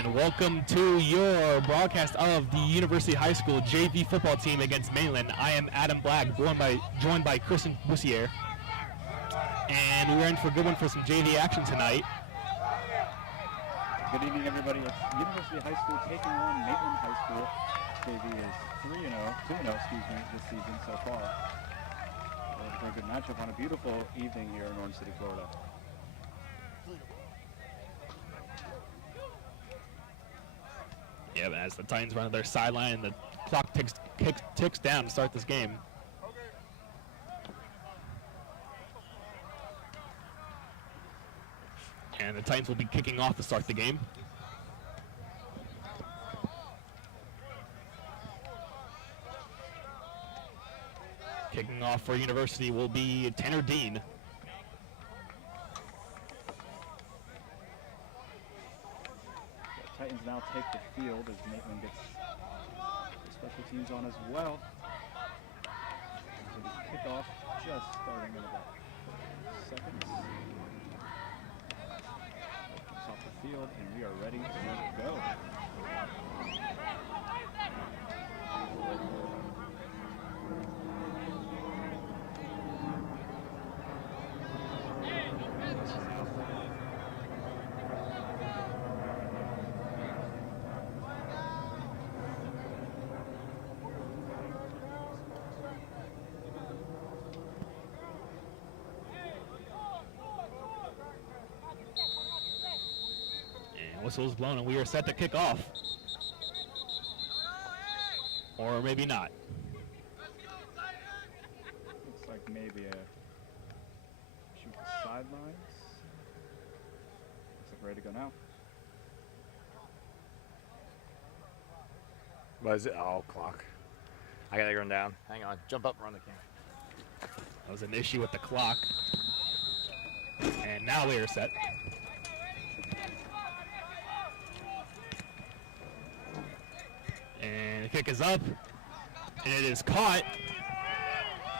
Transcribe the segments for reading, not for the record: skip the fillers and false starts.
And welcome to your broadcast of the University High School JV football team against Mainland. I am Adam Black, joined by Kristen Bussier. And we're in for a good one for some JV action tonight. Good evening, everybody. It's University High School taking on Mainland High School. JV is 2-0 this season so far. A very good matchup on a beautiful evening here in Orange City, Florida. Yeah, but as the Titans run to their sideline, the clock ticks down to start this game. And the Titans will be kicking off to start the game. Kicking off for University will be Tanner Dean. Titans now take the field as Mainland gets the special teams on as well. So the kickoff just starting in about seconds. It's off the field and we are ready to go. Whistle is blown and we are set to kick off. Or maybe not. Looks like maybe a shoot the sidelines. Looks like ready to go now. What is it? Oh, clock. I gotta run down. Hang on. Jump up and run the camera. That was an issue with the clock. And now we are set. And the kick is up, and it is caught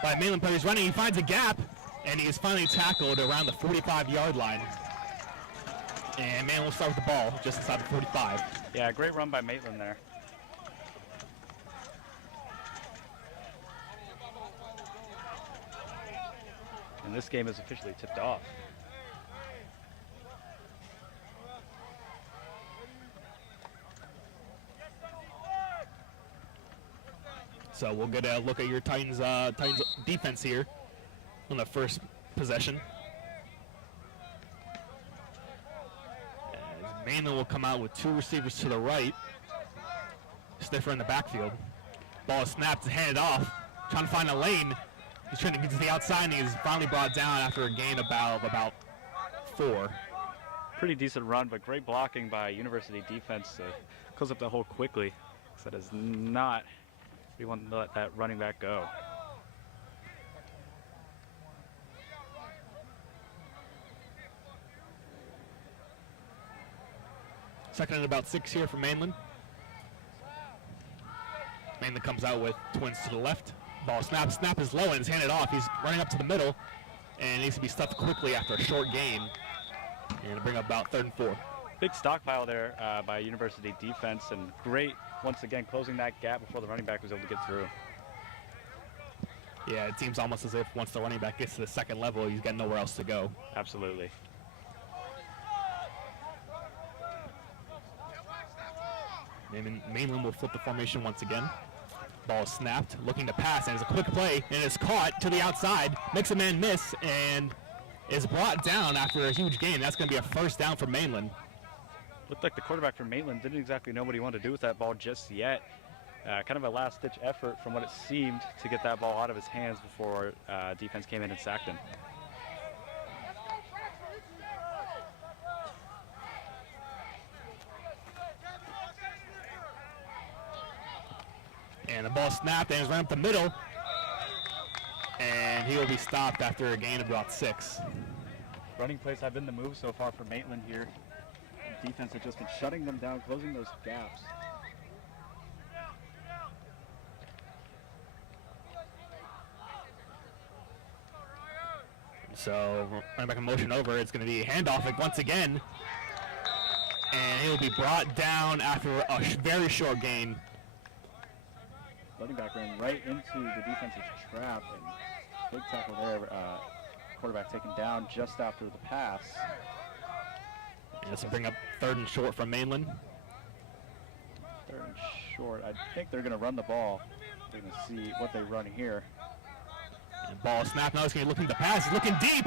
by Mainland player. He's running, he finds a gap, and he is finally tackled around the 45-yard line. And Mainland will start with the ball just inside the 45. Yeah, great run by Mainland there. And this game is officially tipped off. So we'll get a look at your Titans defense here on the first possession. As Mainland will come out with two receivers to the right. Sniffer in the backfield. Ball is snapped and handed off. Trying to find a lane. He's trying to get to the outside and he's finally brought down after a gain of about 4. Pretty decent run, but great blocking by University defense to close up the hole quickly. So that is not... We want to let that running back go. Second and about 6 here for Mainland. Mainland comes out with twins to the left. Ball snap is low and is handed off. He's running up to the middle and needs to be stuffed quickly after a short gain. And bring up about 3rd and 4. Big stockpile there by University defense, and great, once again, closing that gap before the running back was able to get through. Yeah, it seems almost as if once the running back gets to the second level, he's got nowhere else to go. Absolutely. Mainland will flip the formation once again. Ball is snapped, looking to pass, and it's a quick play, and it's caught to the outside, makes a man miss, and is brought down after a huge gain. That's going to be a first down for Mainland. Looked like the quarterback for Mainland didn't exactly know what he wanted to do with that ball just yet. Kind of a last-ditch effort from what it seemed to get that ball out of his hands before defense came in and sacked him. And the ball snapped and is run up the middle. And he will be stopped after a gain of about 6. Running plays have been the move so far for Mainland here. Defense has just been shutting them down, closing those gaps. So running back in motion over, it's going to be a handoff once again. And he'll be brought down after a very short gain. Running back ran right into the defensive trap, and big tackle there. Quarterback taken down just after the pass. And this will bring up 3rd and short from Mainland. 3rd and short. I think they're going to run the ball. We're going to see what they run here. And ball snap. Now it's going to be looking to pass. It's looking deep.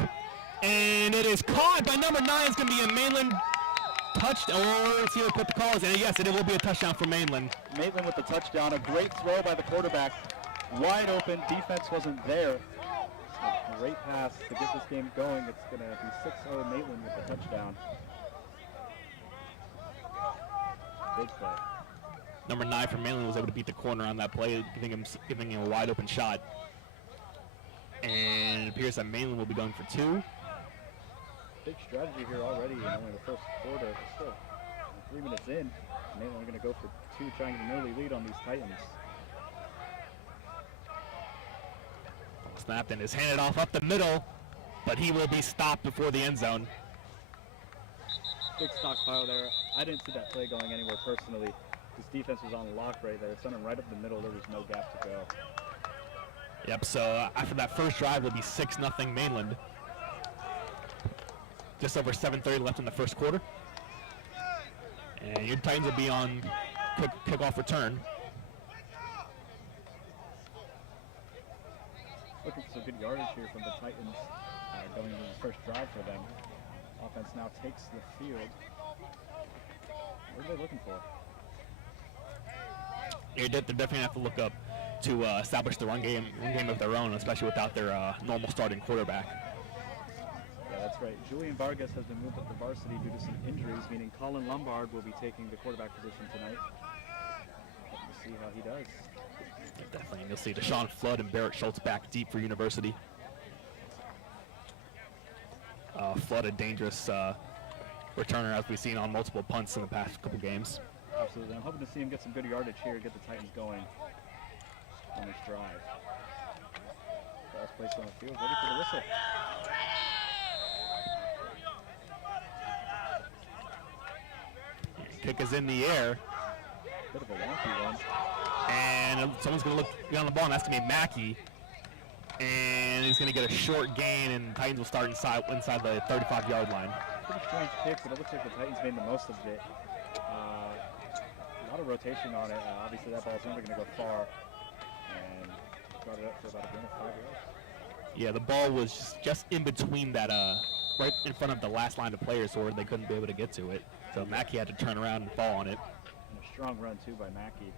And it is caught by number 9. It's going to be a Mainland touchdown. Let's see what the call is. And yes, it will be a touchdown for Mainland. Mainland with the touchdown. A great throw by the quarterback. Wide open. Defense wasn't there. A great pass to get this game going. It's going to be 6-0 Mainland with the touchdown. Big play. Number 9 from Mainland was able to beat the corner on that play, giving him a wide open shot. And it appears that Mainland will be going for 2. Big strategy here already in only the first quarter. Still 3 minutes in. Mainland are going to go for 2, trying to get an early lead on these Titans. Snapped and is handed off up the middle, but he will be stopped before the end zone. Big stockpile there. I didn't see that play going anywhere personally. This defense was on lock right there. Sent him right up the middle. There was no gap to go. Yep, so after that first drive, it'll be 6-0 Mainland. Just over 7:30 left in the first quarter. And your Titans will be on kickoff return. Looking for some good yardage here from the Titans going into the first drive for them. Offense now takes the field. What are they looking for? They're definitely going to have to look up to establish the run game of their own, especially without their normal starting quarterback. Yeah, that's right. Julian Vargas has been moved up to varsity due to some injuries, meaning Colin Lombard will be taking the quarterback position tonight. Let's see how he does. Yeah, definitely, and you'll see Deshaun Flood and Barrett Schultz back deep for University. Flood, a dangerous returner, as we've seen on multiple punts in the past couple games. Absolutely. I'm hoping to see him get some good yardage here, get the Titans going on this drive. Ball's placed on the field, ready for the whistle. Kick is in the air. Bit of a wonky one. And someone's going to get on the ball, and that's going to be Mackey. And he's going to get a short gain, and Titans will start inside the 35-yard line. Pretty strange pick, but it looks like the Titans made the most of it. A lot of rotation on it. Obviously, that ball's never going to go far. And brought it up for about a gain of 5 yards. Yeah, the ball was just in between that, right in front of the last line of players, so they couldn't be able to get to it. So Mackey had to turn around and fall on it. And a strong run, too, by Mackey.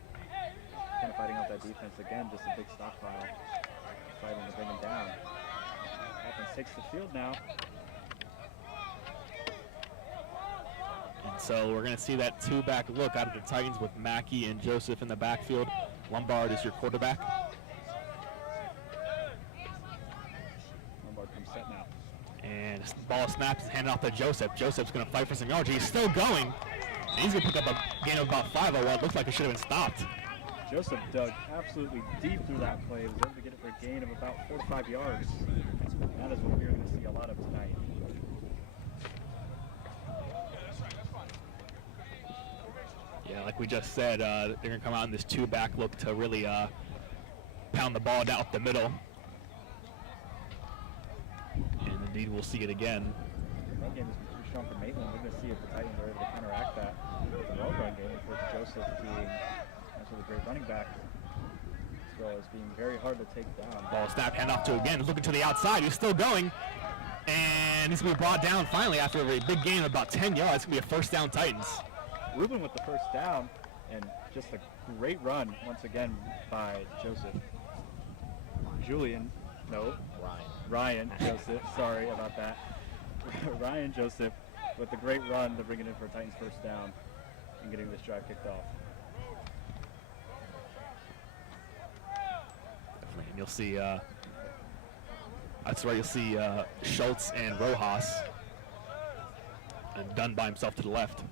Kind of fighting out that defense again, just a big stockpile. Fighting to bring him down. Offense takes the field now. And so we're going to see that 2-back look out of the Titans with Mackey and Joseph in the backfield. Lombard is your quarterback. Lombard comes set now. And the ball snaps and handed off to Joseph. Joseph's going to fight for some yards. He's still going. And he's going to pick up a gain of about 5 or what looks like it should have been stopped. Joseph dug absolutely deep through that play. He was able to get it for a gain of about 4 to 5 yards. That is what we're going to see a lot of tonight. Yeah, like we just said, they're going to come out in this 2-back look to really pound the ball down up the middle. And indeed, we'll see it again. The run game has been pretty strong for Mainland. We're going to see if the Titans are able to counteract that with a well-run game. Of course, Joseph being a great running back, as well as being very hard to take down. Ball snap, hand off to again, looking to the outside. He's still going. And he's going to be brought down finally after a big gain of about 10 yards. It's going to be a first down Titans. Ruben with the first down, and just a great run once again by Joseph. Ryan Joseph, sorry about that. Ryan Joseph with the great run to bring it in for Titans first down and getting this drive kicked off. Definitely, and you'll see, that's right, you'll see Schultz and Rojas, and Dunn by himself to the left.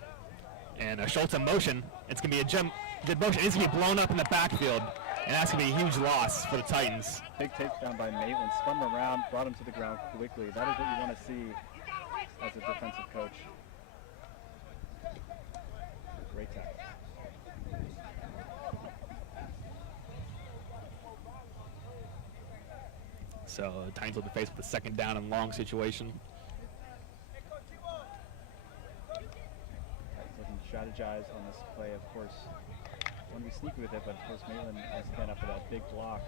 And Schultz in motion. It's going to be a good motion. It's going to be blown up in the backfield. And that's going to be a huge loss for the Titans. Big takedown by Mainland. Spun him around, brought him to the ground quickly. That is what you want to see as a defensive coach. Great tackle. So Titans will be faced with a second down and long situation. Titans looking to strategize on this play, of course. Want to be sneaky with it, but of course Mainland has been up for that big block.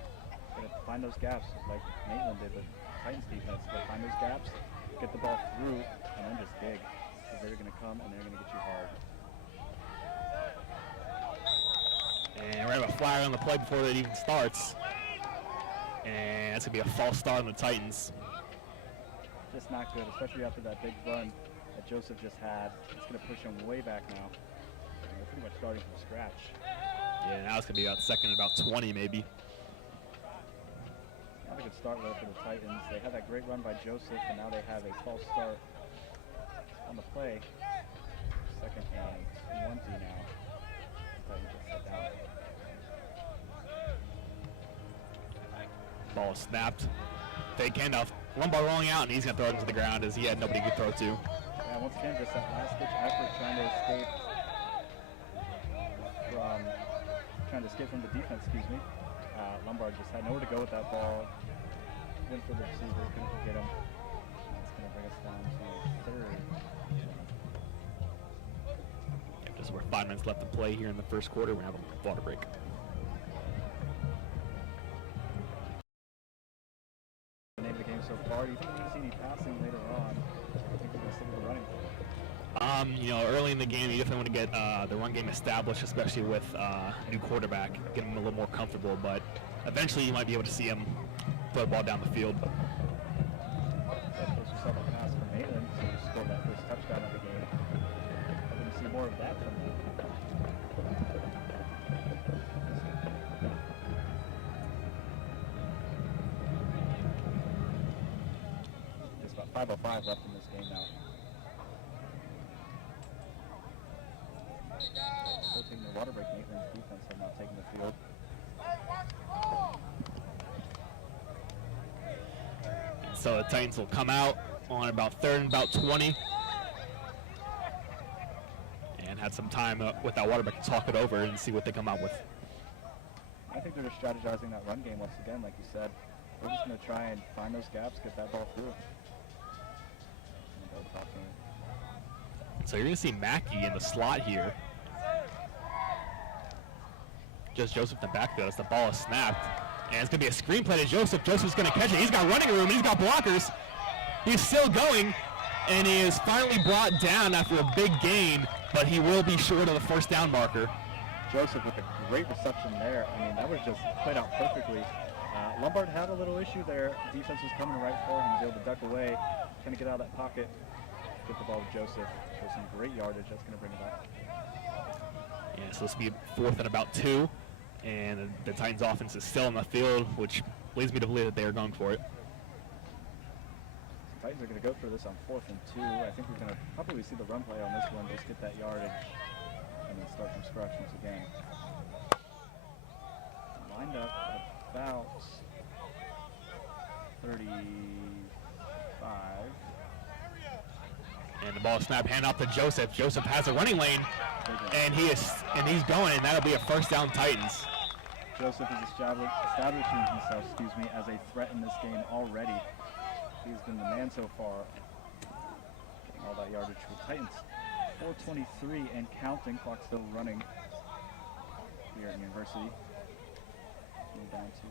Going to find those gaps like Mainland did with Titans defense. Going to find those gaps, get the ball through, and then just dig. Because they're going to come and they're going to get you hard. And we're going to have a flyer on the play before it even starts. And that's going to be a false start on the Titans. Just not good, especially after that big run that Joseph just had. It's going to push him way back now. And they're pretty much starting from scratch. Yeah, now it's going to be about second and about 20 maybe. Not a good start though for the Titans. They had that great run by Joseph, and now they have a false start on the play. Second and 20 now. Titans just set down. Ball is snapped. Fake handoff. Lombard rolling out, and he's going to throw it into the ground as he had nobody to throw to. Yeah, once again, just that last-ditch effort trying to escape from the defense, excuse me. Lombard just had nowhere to go with that ball. Went for the receiver, couldn't get him. That's going to bring us down to third. Yeah, just we're 5 minutes left to play here in the first quarter. We're going to have a water break. Name the game so far. Do you think we're going to see any passing later on? I think we're going to stick with the running. You know, early in the game, you definitely want to get the run game established, especially with new quarterback, get him a little more comfortable. But eventually, you might be able to see him throw the ball down the field. Of course, we saw the pass from Mainland, so we scored that first touchdown of the game. Hoping to see more of that from them. There's about 5:05 left in this game now. Still taking the water break. Mainland's defense have not taken the field. So the Titans will come out on about third and about 20. And had some time with that water break to talk it over and see what they come out with. I think they're just strategizing that run game once again, like you said. We're just going to try and find those gaps, get that ball through. So you're going to see Mackey in the slot here. Just Joseph in the backfield as the ball is snapped. And it's going to be a screen play to Joseph. Joseph's going to catch it. He's got running room. He's got blockers. He's still going. And he is finally brought down after a big gain, but he will be short of the first down marker. Joseph with a great reception there. I mean, that was just played out perfectly. Lombard had a little issue there. Defense was coming right for him. He was able to duck away, kind of get out of that pocket, get the ball to Joseph. Show some great yardage. That's going to bring it up. Yeah, so this will be fourth and about 2. And the Titans offense is still on the field, which leads me to believe that they are going for it. The Titans are going to go for this on 4th and 2. I think we're going to probably see the run play on this one, just get that yardage, and then start from scratch once again. Lined up at about 35. And the ball snap, hand off to Joseph. Joseph has a running lane, and he's going, and that'll be a first down Titans. Joseph is establishing himself, as a threat in this game already. He's been the man so far. Getting all that yardage for the Titans. 4:23 and counting. Clock still running here at University. Moving down to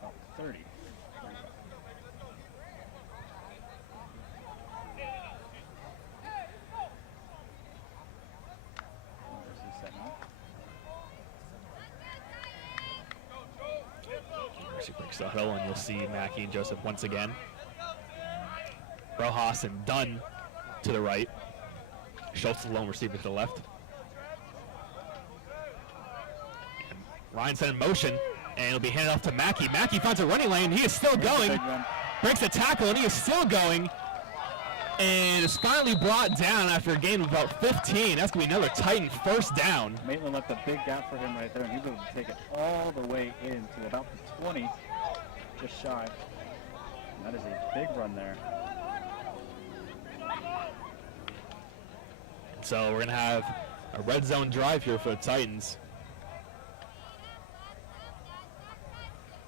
about 30. Breaks the huddle, and you'll see Mackey and Joseph once again. Rojas and Dunn to the right. Schultz, the lone receiver, to the left. And Ryan sent in motion, and it'll be handed off to Mackey. Mackey finds a running lane. He is still going. Breaks the tackle, and he is still going. And is finally brought down after a gain of about 15. That's going to be another Titan first down. Mainland left a big gap for him right there, and he was able to take it all the way in to about the 20, just shy. And that is a big run there. So we're going to have A red zone drive here for the Titans.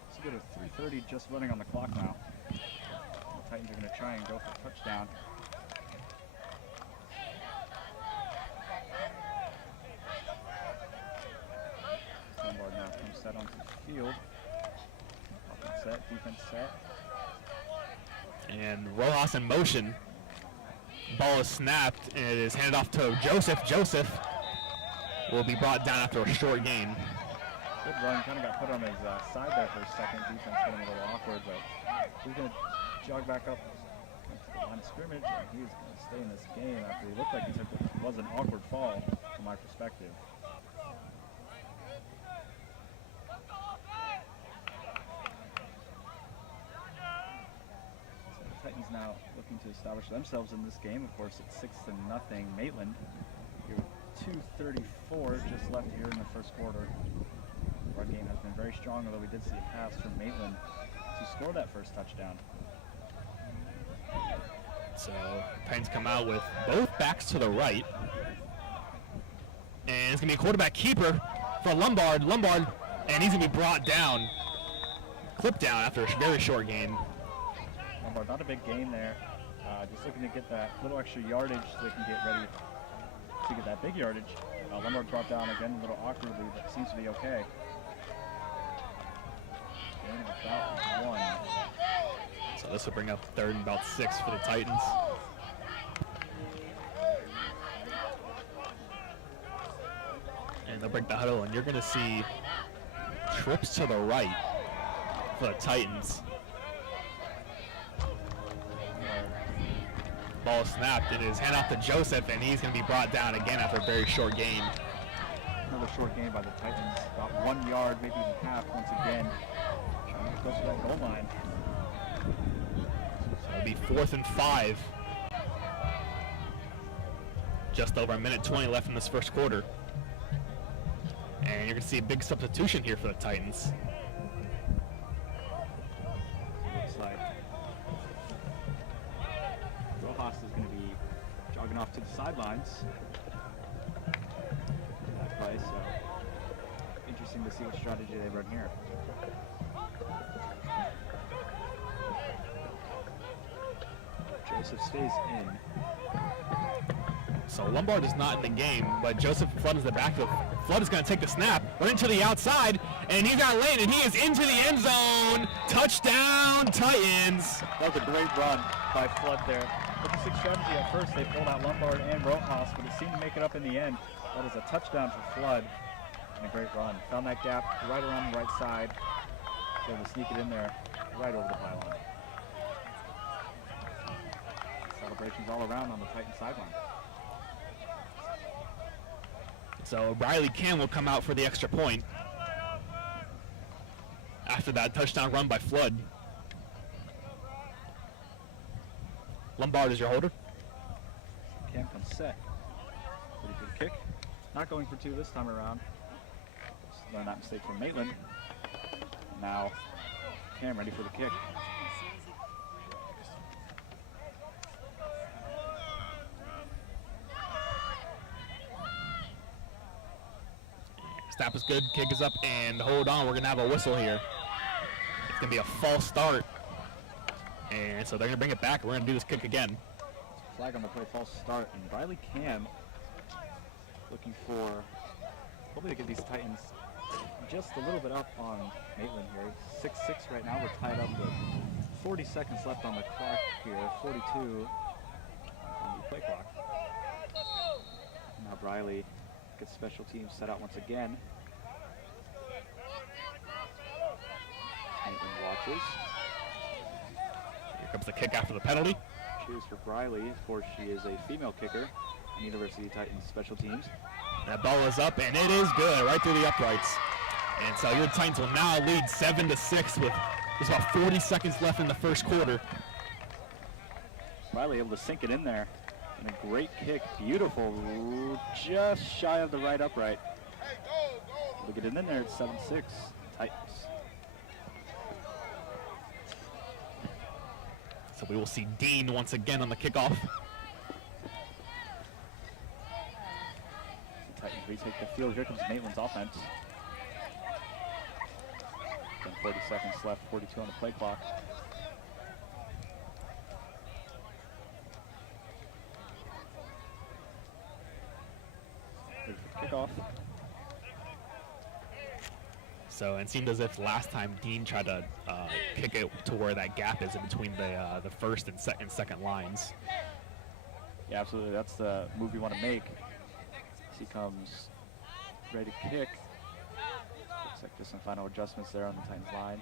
Let's go to 3:30 just running on the clock now. The Titans are going to try and go for a touchdown. Lombard now comes set onto the field. Offense set, defense set. And Rojas in motion. Ball is snapped and it is handed off to Joseph. Joseph will be brought down after a short gain. Good run, kind of got put on his side there for a second. Defense getting a little awkward, but he's going to jog back up to the line of scrimmage, and he's going to stay in this game after he looked like he took what was an awkward fall from my perspective. Titans now looking to establish themselves in this game. Of course, it's 6-0 Mainland. Here with 2:34 just left here in the first quarter. Our game has been very strong, although we did see a pass from Mainland to score that first touchdown. So Titans come out with both backs to the right. And it's going to be a quarterback keeper for Lombard. Lombard, and he's going to be brought down, clipped down after a very short gain. Lombard, not a big gain there. Just looking to get that little extra yardage so they can get ready to get that big yardage. Lombard brought down again a little awkwardly, but seems to be okay. Gain of about 1. So this will bring up 3rd and about 6 for the Titans. And they'll break the huddle, and you're going to see trips to the right for the Titans. Ball snapped. It is hand off to Joseph, and he's going to be brought down again after a very short gain. Another short gain by the Titans, about 1 yard, maybe even half once again. Trying to get close to that goal line. So it'll be 4th and 5. Just over 1:20 left in this first quarter. And you're going to see a big substitution here for the Titans. Looks like Rojas is going to be jogging off to the sidelines. That play, so interesting to see what strategy they run here. Joseph stays in. So Lombard is not in the game, but Joseph Flood is the backfield. Flood is going to take the snap, run into the outside, and he's got a lane, and he is into the end zone. Touchdown, Titans. That was a great run by Flood there. Looking for strategy at first, they pulled out Lombard and Rojas, but it seemed to make it up in the end. That is a touchdown for Flood and a great run. Found that gap right around the right side. Able to sneak it in there right over the pylon. Celebrations all around on the Titan sideline. So Riley Cam will come out for the extra point after that touchdown run by Flood. Lombard is your holder. Cam comes set. Pretty good kick. Not going for 2 this time around. Just learned that mistake from Maitland. Now Cam ready for the kick. Snap is good, kick is up, and hold on, we're going to have a whistle here. It's going to be a false start. And so they're going to bring it back, and we're going to do this kick again. Flag on the play, false start, and Riley Cam looking for, hopefully to get these Titans just a little bit up on Maitland here. 6-6 right now, we're tied up with 40 seconds left on the clock here, 42 on the play clock. Now Riley gets special teams set out once again. Maitland watches. Here comes the kick after the penalty. Cheers for Riley, of course she is a female kicker in University Titans special teams. That ball is up, and it is good, right through the uprights. And so your Titans will now lead 7-6 with just about 40 seconds left in the first quarter. Riley able to sink it in there. And a great kick, beautiful, just shy of the right upright. Look at it in there, it's 7-6, Titans. So we will see Dean once again on the kickoff. The retake the field. Here comes Mainland's offense. 40 seconds left, 42 on the play clock. Ready for kickoff. So it seemed as if last time Dean tried to kick it to where that gap is in between the first and second lines. Yeah, absolutely. That's the move you want to make. As he comes ready to kick. Looks like there's some final adjustments there on the Titans line.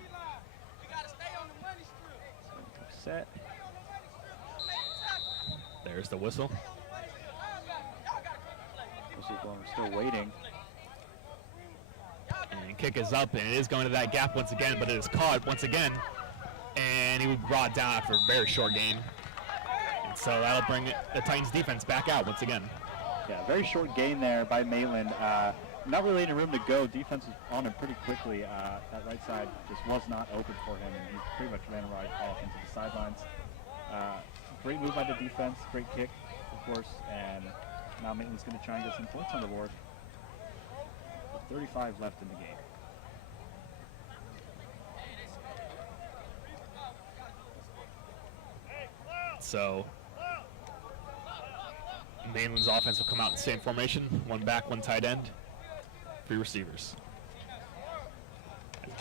Set. There's the whistle. Whistle's going. We're still waiting. And kick is up, and it is going to that gap once again, but it is caught once again. And he was brought down after a very short gain. And so that'll bring the Titans defense back out once again. Yeah, very short gain there by Mainland. Not really any room to go. Defense was on him pretty quickly. That right side just was not open for him, and he pretty much ran right off into the sidelines. Great move by the defense, great kick, of course, and now Mainland's going to try and get some points on the board. With 35 left in the game. So Mainland's offense will come out in the same formation, one back, one tight end, 3 receivers.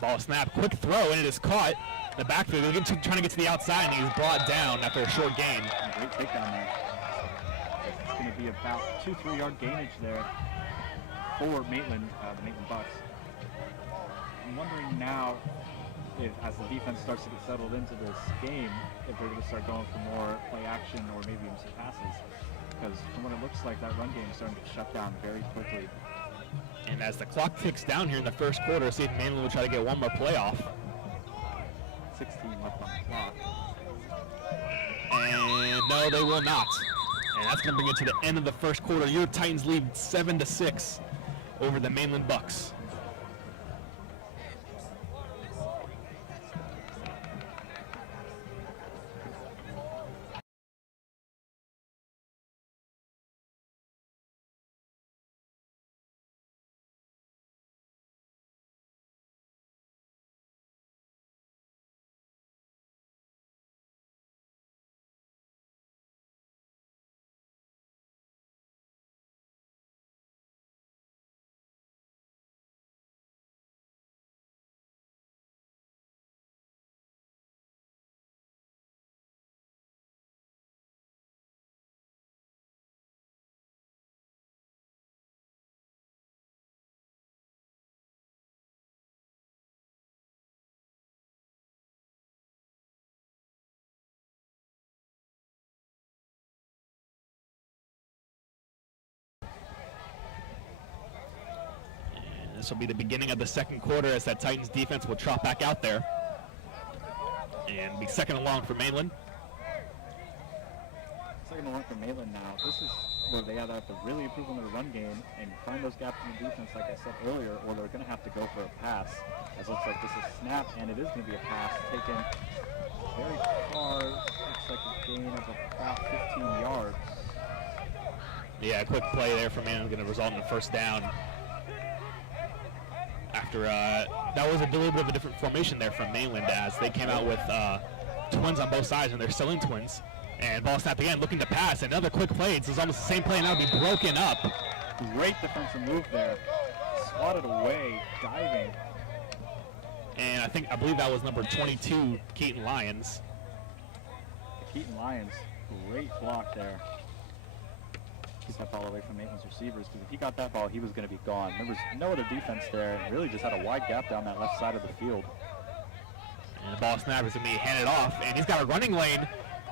Ball snap, quick throw, and it is caught. The backfield, they're trying to get to the outside, and he's brought down after a short gain. Great takedown there. It's going to be about 2-3 yard gainage there for Mainland, the Mainland Bucks. I'm wondering now, if, as the defense starts to get settled into this game, if they're going to start going for more play action or maybe even some passes. Because from what it looks like, that run game is starting to get shut down very quickly. And as the clock ticks down here in the first quarter, see if Mainland will try to get one more play off. 16 left on the clock. And no, they will not. And that's going to bring it to the end of the first quarter. Your Titans lead 7-6 over the Mainland Bucks. This will be the beginning of the second quarter as that Titans defense will trot back out there. And be second and long for Mainland. Second and long for Mainland now. This is where they either have to really improve on their run game and find those gaps in the defense, like I said earlier, or they're going to have to go for a pass. As it looks like this is snap, and it is going to be a pass taken very far. Looks like a gain of about 15 yards. Yeah, a quick play there for Mainland going to result in a first down. After that was a little bit of a different formation there from Mainland, as they came out with twins on both sides, and they're still in twins. And ball snap again, looking to pass. Another quick play. It's almost the same play, and that'll be broken up. Great defensive move there. Swatted away, diving. And I believe that was number 22, Keaton Lyons. Keaton Lyons, great block there. Keep that ball away from Mainland's receivers, because if he got that ball, he was going to be gone. There was no other defense there, and really just had a wide gap down that left side of the field. And the ball snap is going to be handed off, and he's got a running lane,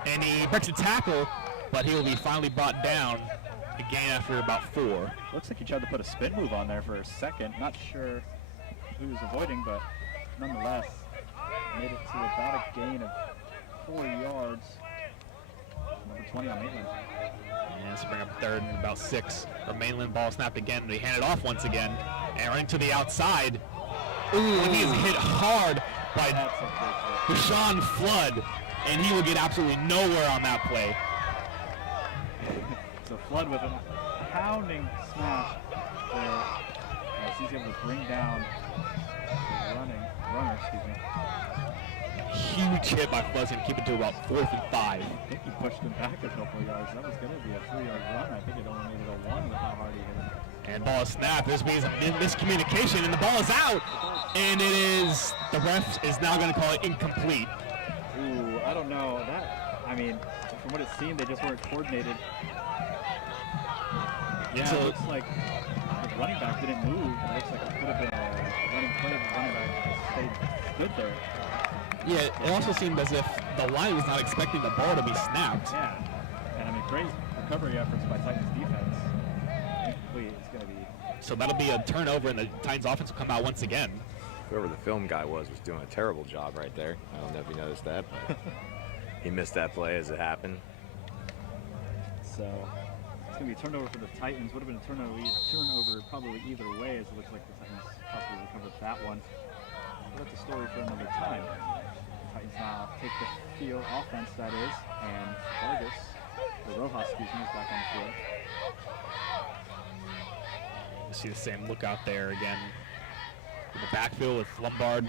and he breaks a tackle, but he will be finally brought down again after about 4. Looks like he tried to put a spin move on there for a second. Not sure who he was avoiding, but nonetheless, made it to about a gain of 4 yards. Number 20 on Mainland. And let's bring up third and about 6 for Mainland. Ball snap again. They hand it off once again. And running to the outside. Ooh, and he is hit hard by Deshaun Flood. And he will get absolutely nowhere on that play. So Flood with a pounding smash there as he's able to bring down the runner, excuse me. Huge hit by Fuzz and keep it to about 4th and 5. I think he pushed him back a couple of yards. That was going to be a 3-yard run. I think it only needed a 1 with how hard he hit him. And ball is snapped. This means miscommunication, and the ball is out. And it is, the ref is now going to call it incomplete. Ooh, I don't know. I mean, from what it seemed, they just weren't coordinated. Yeah, so it looks like the running back didn't move. It looks like it could have been a running play. The running back just stayed good there. Yeah, it also seemed as if the line was not expecting the ball to be snapped. Yeah, and I mean, great recovery efforts by Titans defense. Incomplete is going to be. So that'll be a turnover, and the Titans offense will come out once again. Whoever the film guy was doing a terrible job right there. I don't know if you noticed that, but he missed that play as it happened. So it's going to be a turnover for the Titans. Would have been a turnover probably either way, as it looks like the Titans possibly recovered that one. But that's a story for another time. The Titans now take the field, offense that is, and Vargas, or Rojas, excuse me, is back on the field. You see the same look out there again in the backfield with Lombard,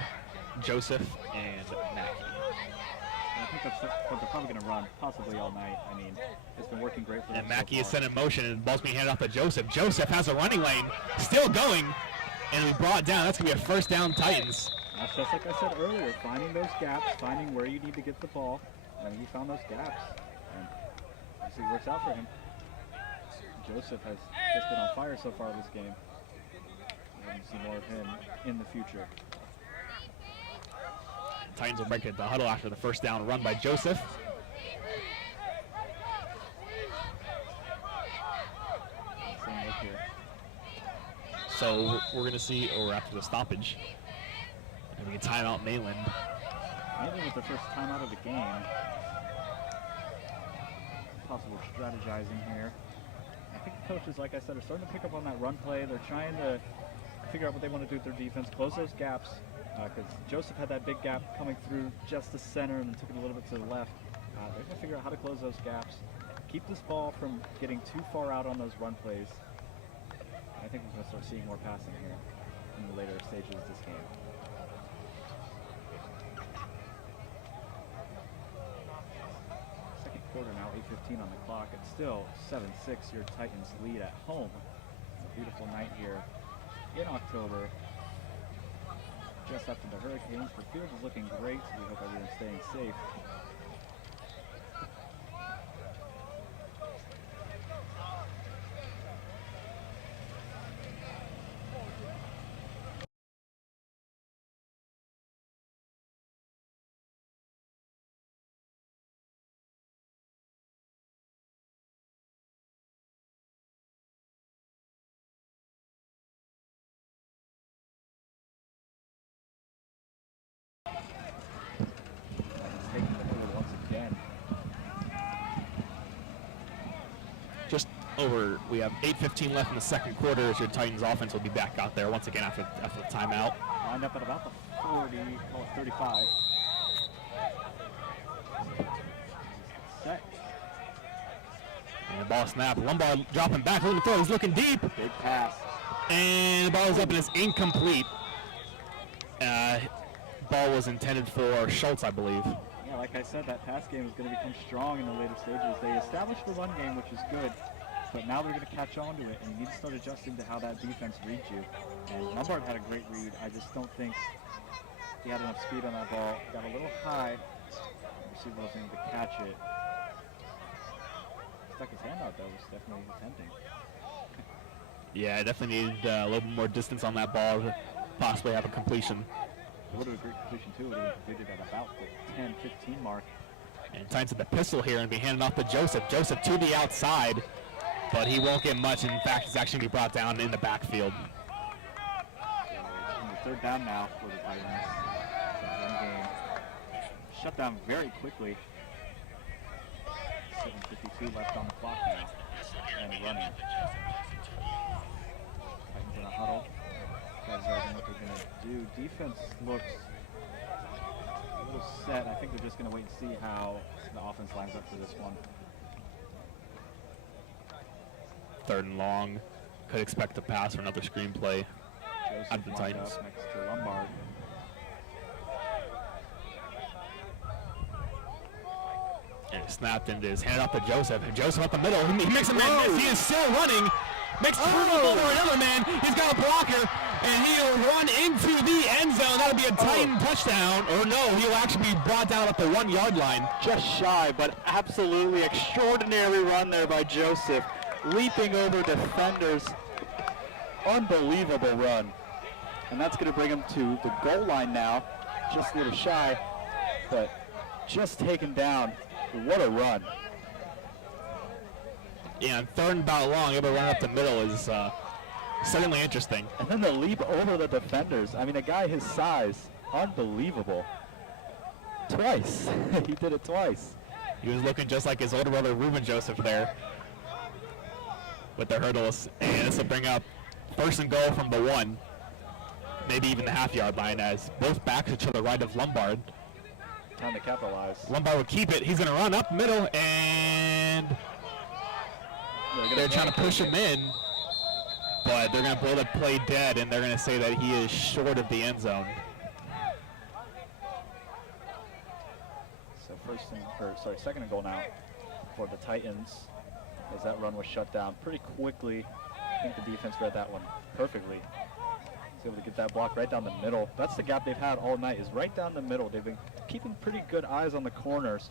Joseph, and Mackey. And I think that's what they're probably going to run, possibly all night. I mean, it's been working great for them. And Mackey so is set in motion, and the ball's being handed off to Joseph. Joseph has a running lane, still going, and we brought it down. That's going to be a first down Titans. That's just like I said earlier, finding those gaps, finding where you need to get the ball, and he found those gaps, and obviously it works out for him. Joseph has just been on fire so far this game. We're going to see more of him in the future. Titans will break at the huddle after the first down run by Joseph. Same look here. So we're going to see, or after the stoppage, and we can time out Mainland. Mainland was the first time out of the game. Possible strategizing here. I think the coaches, like I said, are starting to pick up on that run play. They're trying to figure out what they want to do with their defense, close those gaps, because Joseph had that big gap coming through just the center and then took it a little bit to the left. They're going to figure out how to close those gaps, keep this ball from getting too far out on those run plays. I think we're going to start seeing more passing here in the later stages of this game. Second quarter now, 8:15 on the clock. It's still 7-6, your Titans lead at home. It's a beautiful night here in October. Just after the Hurricanes, the field is looking great. We hope everyone's staying safe. Just over, we have 8:15 left in the second quarter as your Titans offense will be back out there once again after the timeout. Lined up at about the 40, call it 35. Set. And the ball snap. Lombard dropping back, looking to throw. He's looking deep. Big pass. And the ball is up and it's incomplete. Ball was intended for Schultz, I believe. Yeah, like I said, that pass game is going to become strong in the later stages. They established the run game, which is good, but now they're going to catch on to it, and you need to start adjusting to how that defense reads you. And Lombard had a great read. I just don't think he had enough speed on that ball. Got a little high. The receiver wasn't able to catch it. Stuck his hand out, though. It was definitely attempting. Yeah, I definitely needed a little bit more distance on that ball to possibly have a completion. It would have been a great completion, too. It would have been completed at about the 10-15 mark. And Titans at the pistol here and be handed off to Joseph. Joseph to the outside, but he won't get much. In fact, he's actually going to be brought down in the backfield. And the third down now for the Titans. Run game shut down very quickly. 7:52 left on the clock now. And running. Titans in a huddle. Strategizing what they're going to do. Defense looks a little set. I think they're just going to wait and see how the offense lines up for this one. Third and long. Could expect a pass or another screenplay out of the Titans. Next to Lombard. And snapped into his hand off to Joseph. And Joseph up the middle. He makes a man miss. He is still running. Makes a move over another man. He's got a blocker. And he'll run into the end zone. That'll be a Titan touchdown. Or no, he'll actually be brought down at the 1 yard line. Just shy, but absolutely extraordinary run there by Joseph. Leaping over defenders. Unbelievable run. And that's going to bring him to the goal line now. Just a little shy, but just taken down. What a run. Yeah, and 3rd and about long, able to run up the middle is certainly interesting. And then the leap over the defenders. I mean, a guy his size, unbelievable. Twice. He did it twice. He was looking just like his older brother, Ruben Joseph, there with the hurdles. And this will bring up 1st and goal from the 1, maybe even the half-yard line, as both backs are to the right of Lombard. Time to capitalize. Lombard will keep it. He's going to run up middle, and they're trying to push him in, but they're going to blow the play dead, and they're going to say that he is short of the end zone. So 2nd and goal now for the Titans, as that run was shut down pretty quickly. I think the defense read that one perfectly. He's able to get that block right down the middle. That's the gap they've had all night, is right down the middle. They've been keeping pretty good eyes on the corners,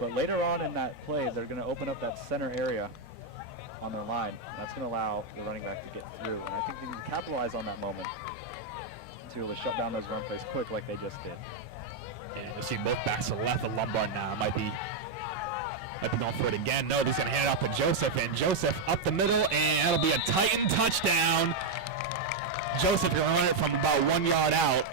but later on in that play, they're going to open up that center area on their line. That's going to allow the running back to get through, and I think they can capitalize on that moment to be able to shut down those run plays quick like they just did. And you see both backs to the left of Lombard now. Might be going for it again. No, he's going to hand it off to Joseph, and Joseph up the middle, and that'll be a Titan touchdown. Joseph going to run it from about 1 yard out.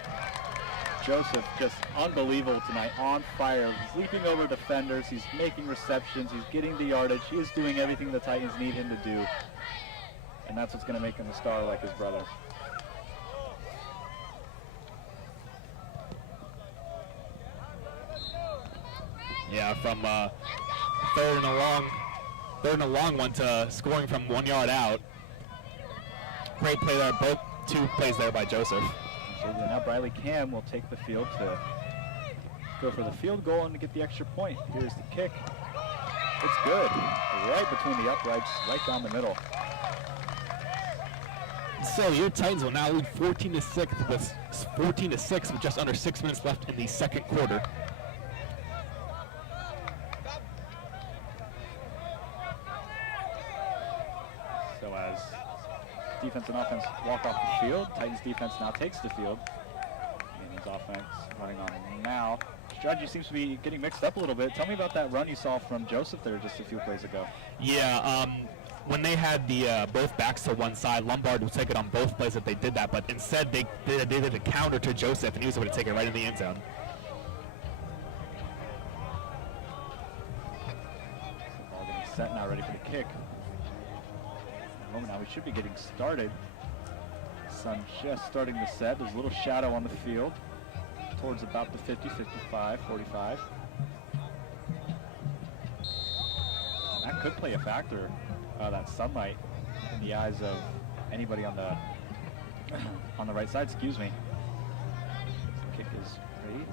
Joseph just unbelievable tonight, on fire. He's leaping over defenders, he's making receptions, he's getting the yardage, he is doing everything the Titans need him to do. And that's what's going to make him a star like his brother. Yeah, from 3rd and a long one to scoring from 1 yard out. Great play there, both 2 plays there by Joseph. Absolutely. Now Briley Cam will take the field to go for the field goal and to get the extra point. Here's the kick. It's good. Right between the uprights, right down the middle. So your Titans will now lead 14-6 with just under 6 minutes left in the 2nd quarter. So as defense and offense walk off the field, Titans defense now takes the field. And his offense running on now. Strategy seems to be getting mixed up a little bit. Tell me about that run you saw from Joseph there just a few plays ago. Yeah, when they had the both backs to one side, Lombard was taking on both plays that they did that, but instead they did a counter to Joseph, and he was able to take it right in the end zone. So ball getting set now, ready for the kick. In a moment now, we should be getting started. Sun just starting the set. There's a little shadow on the field towards about the 50, 55, 45. And that could play a factor, that sunlight in the eyes of anybody on the right side, excuse me. The kick is ready.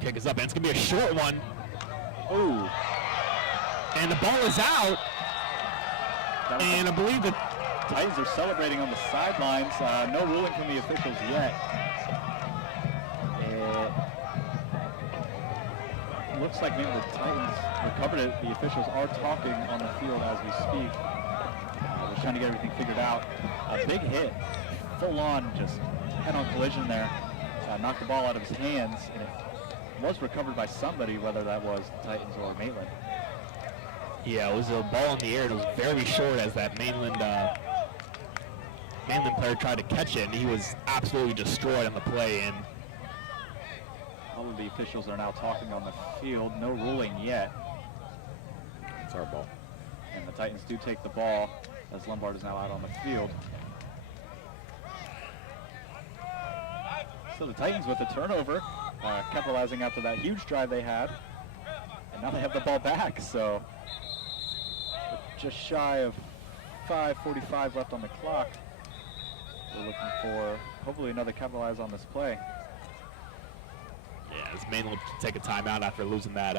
Kick is up, and it's going to be a short one. Ooh. And the ball is out. And I believe the Titans are celebrating on the sidelines. No ruling from the officials yet. It looks like maybe the Titans recovered it. The officials are talking on the field as we speak. They're trying to get everything figured out. A big hit, full on, just head-on collision there. Knocked the ball out of his hands, and it was recovered by somebody, whether that was the Titans or Mainland. Yeah, it was a ball in the air. It was very short as that Mainland player tried to catch it, and he was absolutely destroyed on the play. And all of the officials are now talking on the field. No ruling yet. It's our ball. And the Titans do take the ball as Lombard is now out on the field. So the Titans with the turnover, capitalizing after that huge drive they had. And now they have the ball back, so just shy of 5:45 left on the clock. We're looking for hopefully another capitalize on this play. Yeah, as Mainland will take a timeout after losing that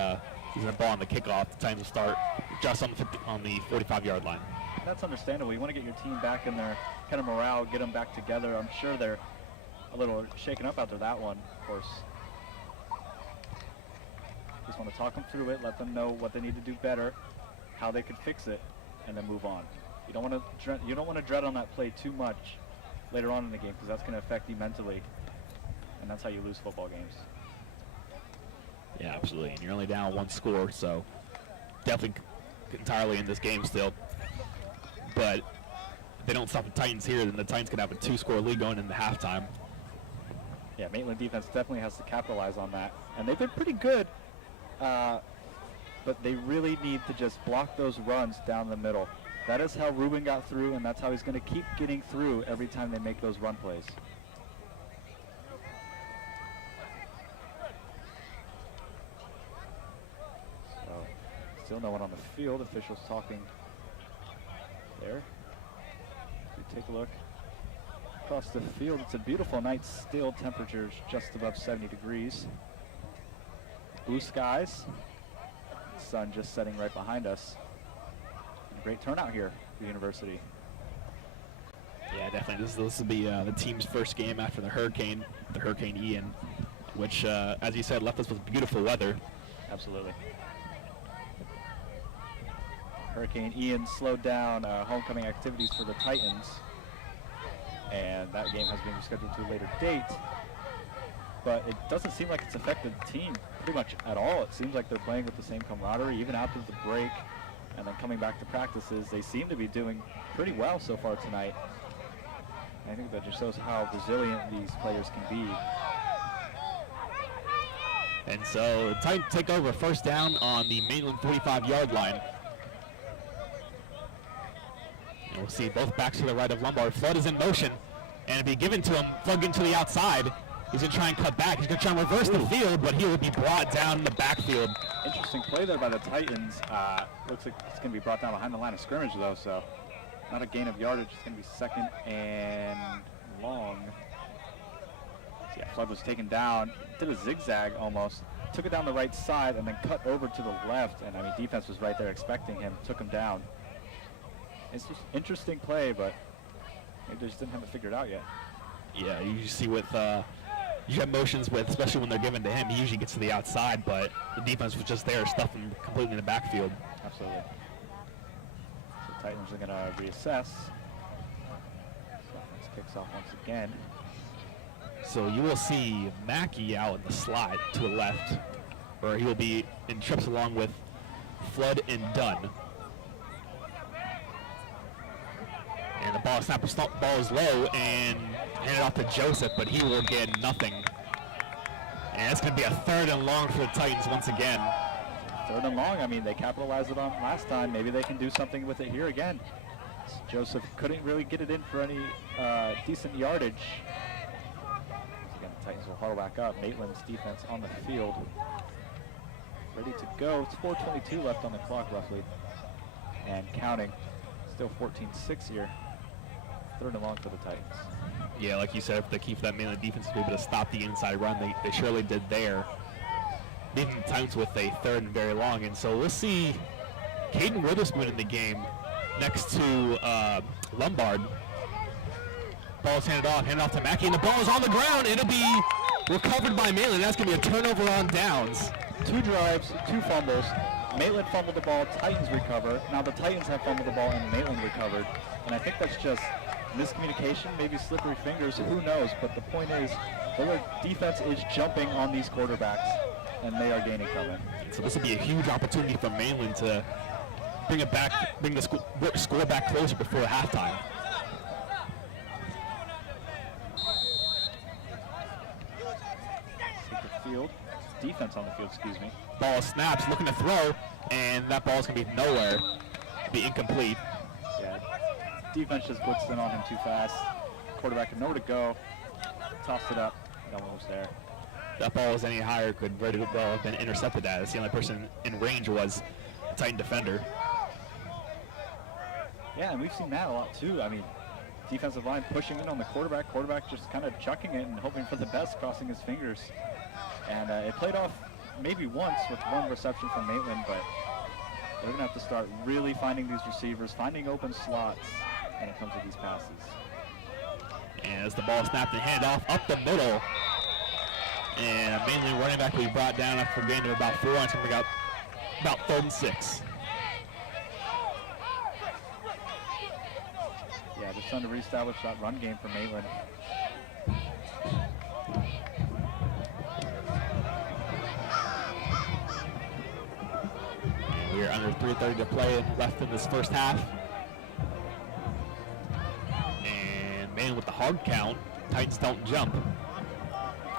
ball on the kickoff. The Titans will start just on the 45-yard line. That's understandable. You want to get your team back in their kind of morale, get them back together. I'm sure they're a little shaken up after that one, of course. Just want to talk them through it, let them know what they need to do better, how they could fix it, and then move on. You don't want to dread on that play too much later on in the game, because that's going to affect you mentally, and that's how you lose football games. Yeah, absolutely. And you're only down one score, so definitely entirely in this game still. But if they don't stop the Titans here, then the Titans could have a 2-score lead going into halftime. Yeah, Mainland defense definitely has to capitalize on that. And they've been pretty good, but they really need to just block those runs down the middle. That is how Ruben got through, and that's how he's going to keep getting through every time they make those run plays. So, still no one on the field. Officials talking there. We take a look across the field. It's a beautiful night still. Temperatures just above 70 degrees. Blue skies. Sun just setting right behind us. Great turnout here at the university. Yeah, definitely. This will be the team's first game after the Hurricane Ian, which, as you said, left us with beautiful weather. Absolutely. Hurricane Ian slowed down homecoming activities for the Titans, and that game has been rescheduled to a later date. But it doesn't seem like it's affected the team pretty much at all. It seems like they're playing with the same camaraderie, even after the break. And then coming back to practices, they seem to be doing pretty well so far tonight. And I think that just shows how resilient these players can be. And so the Titans take over first down on the Mainland 45-yard line. And we'll see both backs to the right of Lombard. Flood is in motion, and it'll be given to him, plugged into the outside. He's going to try and cut back. He's going to try and reverse the field, but he will be brought down in the backfield. Interesting play there by the Titans. Looks like it's going to be brought down behind the line of scrimmage, though, so not a gain of yardage. It's going to be 2nd and long. So yeah, Flood was taken down, did a zigzag almost, took it down the right side, and then cut over to the left. And I mean, defense was right there expecting him, took him down. It's just an interesting play, but maybe they just didn't have it figured out yet. Yeah, you see with you have motions with, especially when they're given to him, he usually gets to the outside, but the defense was just there, stuffing him completely in the backfield. Absolutely. So the Titans are going to reassess. So this kicks off once again. So you will see Mackey out in the slot to the left, where he will be in trips along with Flood and Dunn. And the ball is low and handed off to Joseph, but he will get nothing. And it's going to be a 3rd and long for the Titans once again. 3rd and long. I mean, they capitalized it on last time. Maybe they can do something with it here again. Joseph couldn't really get it in for any decent yardage. Again, the Titans will huddle back up. Maitland's defense on the field, ready to go. It's 4:22 left on the clock, roughly, and counting. Still 14-6 here. 3rd and long for the Titans. Yeah, like you said, if the key for that Mainland defense to be able to stop the inside run, they surely did there. Leaving the Titans with a 3rd and very long. And so we'll see Caden Witherspoon in the game next to Lombard. Ball's handed off to Mackey, and the ball is on the ground. It'll be recovered by Mainland. That's going to be a turnover on downs. 2 drives, 2 fumbles. Maitland fumbled the ball, Titans recover. Now the Titans have fumbled the ball and Maitland recovered. And I think that's just miscommunication, maybe slippery fingers, who knows. But the point is, their defense is jumping on these quarterbacks, and they are gaining from it. So this will be a huge opportunity for Mainland to bring the score back closer before halftime. Field. Defense on the field, excuse me. Ball snaps, looking to throw, and that ball's going to be nowhere. Be incomplete. Yeah, defense just blitzed in on him too fast. Quarterback had nowhere to go. Tossed it up. No one was there. That ball was any higher, could very well have been intercepted. That's the only person in range was a Titan defender. Yeah, and we've seen that a lot too. I mean, defensive line pushing in on the quarterback just kind of chucking it and hoping for the best, crossing his fingers. And it played off maybe once with one reception from Mainland, but they're going to have to start really finding these receivers, finding open slots when it comes to these passes. And as the ball snapped and handed off up the middle, and Mainland running back will be brought down after a gain of about 4, and we got about 3rd and 6. Yeah, just trying to reestablish that run game for Mainland. And we are under 3:30 to play left in this first half. And Mainland with the hard count. Titans don't jump.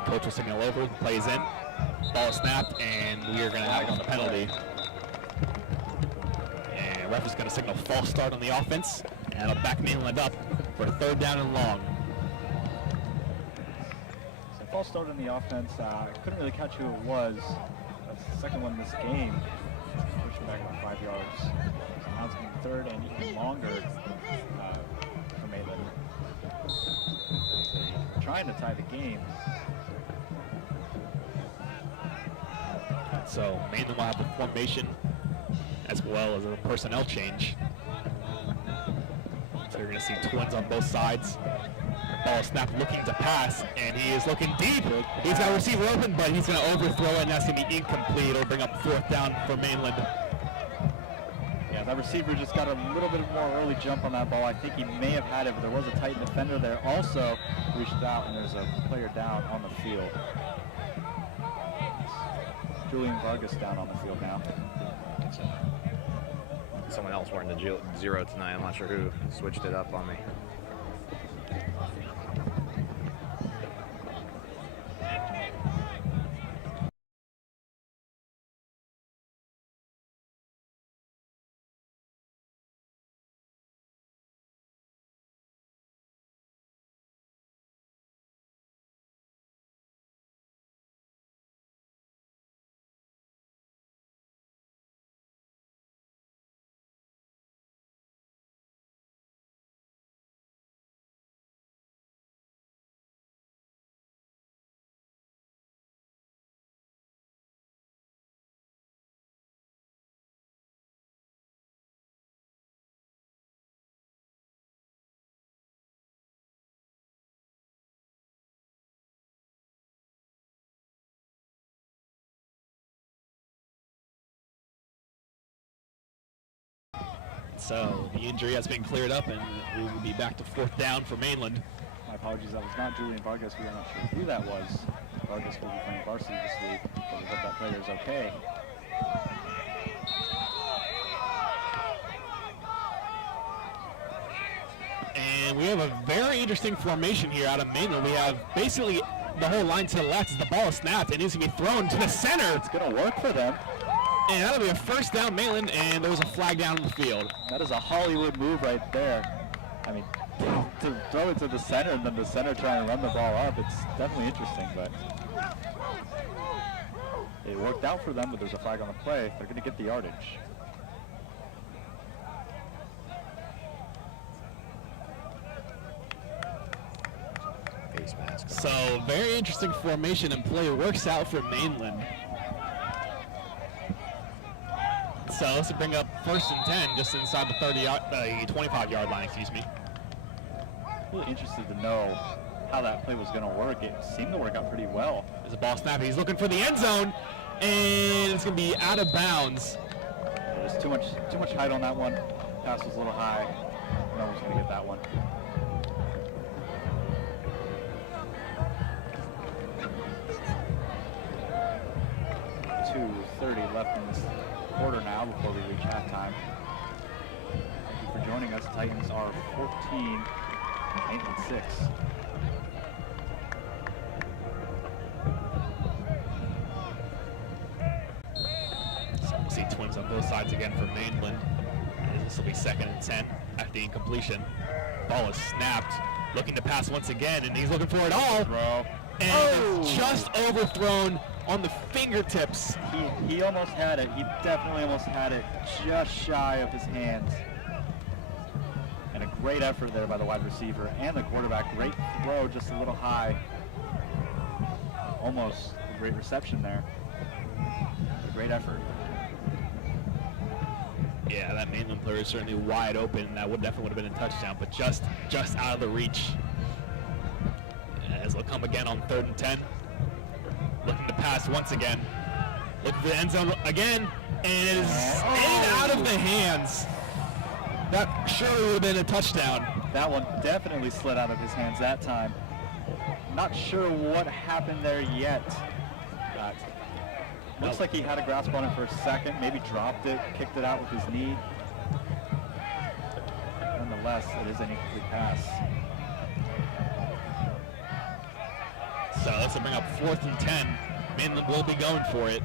Coach will signal over, plays in, ball snapped, and we are going to have on the penalty. And ref is going to signal false start on the offense, and it'll back Mainland up for a 3rd down and long. So false start on the offense. Couldn't really catch who it was. That's the second one in this game. Pushing back about 5 yards. So now it's going to be 3rd and even longer for Mainland. So trying to tie the game. So Mainland will have the formation as well as a personnel change. So you're going to see twins on both sides. Ball snap looking to pass, and he is looking deep. He's got a receiver open, but he's going to overthrow it, and that's going to be incomplete. It'll bring up 4th down for Mainland. Yeah, that receiver just got a little bit more early jump on that ball. I think he may have had it, but there was a Titan defender there. Also reached out, and there's a player down on the field. Julian Vargas down on the field now. Someone else wearing the 0 tonight. I'm not sure who switched it up on me. So the injury has been cleared up, and we will be back to 4th down for Mainland. My apologies, that was not Julian Vargas. We are not sure who that was. Vargas will be playing varsity this week, but we hope that player is okay. And we have a very interesting formation here out of Mainland. We have basically the whole line to the left as the ball is snapped, and needs to be thrown to the center. It's going to work for them. And that'll be a 1st down Mainland, and there was a flag down on the field. That is a Hollywood move right there. I mean, to throw it to the center and then the center try and run the ball up, it's definitely interesting, but it worked out for them, but there's a flag on the play. They're going to get the yardage. Face mask. So very interesting formation and play works out for Mainland. So this will bring up 1st and 10 just inside the 25-yard line, excuse me. Really interested to know how that play was going to work. It seemed to work out pretty well. There's a ball snap. He's looking for the end zone, and it's going to be out of bounds. There's too much height on that one. Pass was a little high. No one's going to get that one. .2:30 left in this quarter now before we reach halftime. Thank you for joining us. Titans are 14, Mainland 6. So we'll see twins on both sides again for Mainland. And this will be 2nd and 10 after the incompletion. Ball is snapped, looking to pass once again, and he's looking for it all. Throw. And it's just overthrown on the fingertips. He almost had it. He definitely almost had it, just shy of his hands. Great effort there by the wide receiver and the quarterback. Great throw, just a little high. Almost a great reception there. Great effort. Yeah, that Mainland player is certainly wide open. That definitely would have been a touchdown, but just out of the reach. As they'll come again on 3rd and 10. Looking to pass once again. Looking for the end zone again, and it is in out of the hands. That surely would have been a touchdown. That one definitely slid out of his hands that time. Not sure what happened there yet. Looks like he had a grasp on it for a second, maybe dropped it, kicked it out with his knee. Nonetheless, it is an incomplete pass. So let's bring up 4th and 10. Mainland will be going for it.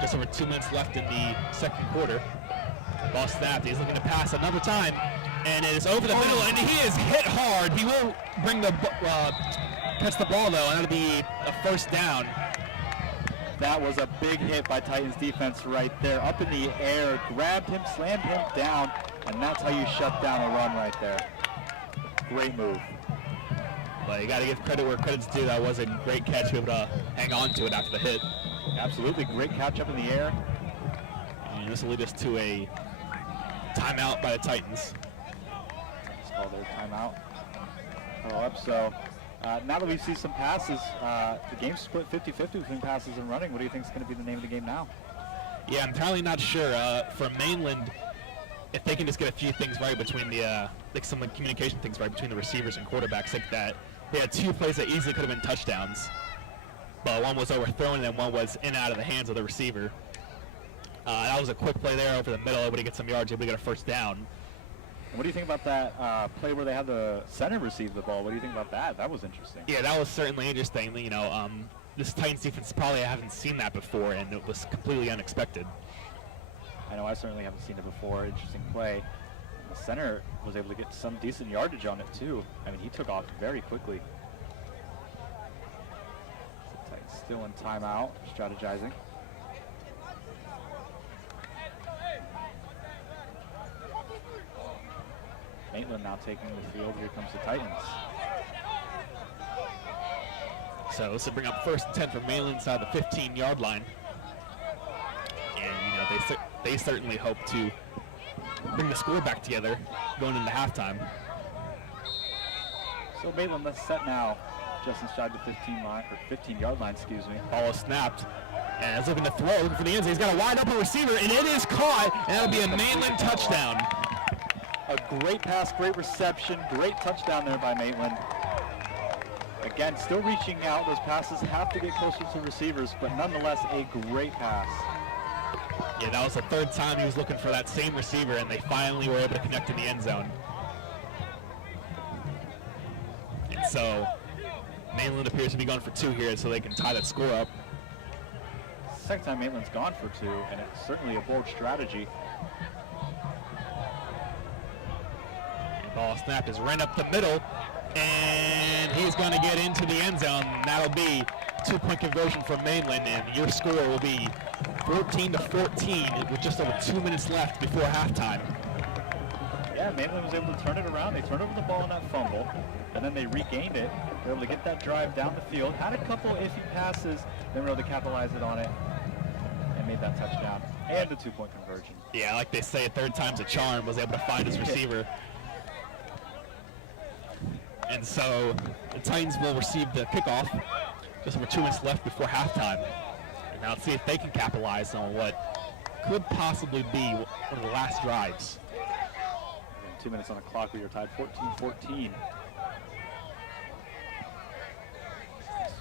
Just over 2 minutes left in the second quarter. Ball snapped. He's looking to pass another time, and it is over the middle, and he is hit hard. He will bring the catch the ball though, and that'll be a first down. That was a big hit by Titans defense right there. Up in the air, grabbed him, slammed him down, and that's how you shut down a run right there. Great move. But you got to give credit where credit's due. That was a great catch. Be able to hang on to it after the hit. Absolutely, great catch up in the air. And this will lead us to a timeout by the Titans. Let's call their timeout. Follow up. So now that we see some passes, the game's split 50-50 between passes and running. What do you think is going to be the name of the game now? Yeah, I'm entirely not sure. For Mainland, if they can just get a few things right between the, like some of the communication things right between the receivers and quarterbacks, like that. They had 2 plays that easily could have been touchdowns, but one was overthrown and one was in and out of the hands of the receiver. That was a quick play there over the middle, able to get some yards, able to get a first down. What do you think about that play where they had the center receive the ball? What do you think about that? That was interesting. Yeah, that was certainly interesting. You know, this Titans defense probably haven't seen that before, and it was completely unexpected. I know I certainly haven't seen it before. Interesting play. The center was able to get some decent yardage on it too. I mean, he took off very quickly. So Titans still in timeout, strategizing. Mainland now taking the field. Here comes the Titans. So this will bring up 1st and 10 for Mainland inside the 15-yard line. And, you know, they certainly hope to bring the score back together going into halftime. So Mainland, let's set now. Just inside the 15-yard line, excuse me. Ball is snapped. And is looking to throw, looking for the end zone. He's got a wide open receiver, and it is caught, and that'll be a Mainland touchdown. A great pass, great reception, great touchdown there by Mainland. Again, still reaching out. Those passes have to get closer to receivers, but nonetheless, a great pass. Yeah, that was the 3rd time he was looking for that same receiver, and they finally were able to connect in the end zone. And so, Mainland appears to be going for 2 here, so they can tie that score up. Second time Mainland's gone for 2, and it's certainly a bold strategy. Ball snap is right up the middle, and he's going to get into the end zone. That'll be 2-point conversion for Mainland, and your score will be 14-14 with just over 2 minutes left before halftime. Yeah, Mainland was able to turn it around. They turned over the ball on that fumble, and then they regained it. They were able to get that drive down the field. Had a couple iffy passes, then were able to capitalize it on it, and made that touchdown and a 2-point conversion. Yeah, like they say, 3rd time's a charm. Was able to find his receiver. And so the Titans will receive the kickoff. Just over 2 minutes left before halftime. And now let's see if they can capitalize on what could possibly be one of the last drives. And 2 minutes on the clock. We are tied 14-14.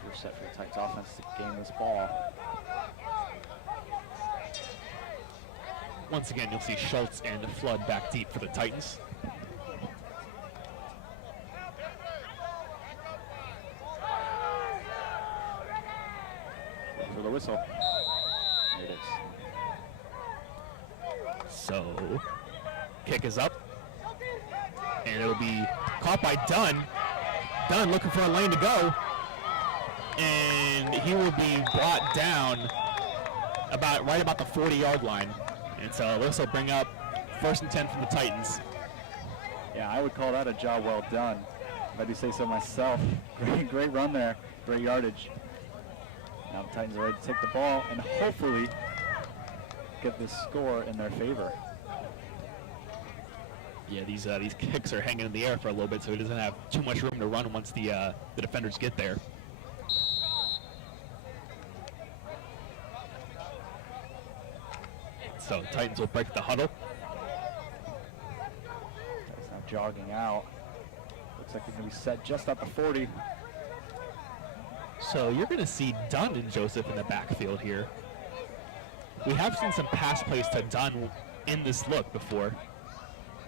We're set for the Titans offense to gain this ball. Once again, you'll see Schultz and Flood back deep for the Titans. For the whistle. There it is. So, kick is up. And it'll be caught by Dunn. Dunn looking for a lane to go. And he will be brought down right about the 40-yard line. And so this will bring up 1st and 10 from the Titans. Yeah, I would call that a job well done, if I do say so myself. Great run there, great yardage. Now the Titans are ready to take the ball and hopefully get this score in their favor. Yeah, these kicks are hanging in the air for a little bit, so he doesn't have too much room to run once the defenders get there. So Titans will break the huddle. Titans now jogging out. Looks like they're going to be set just at the 40. So you're going to see Dunn and Joseph in the backfield here. We have seen some pass plays to Dunn in this look before.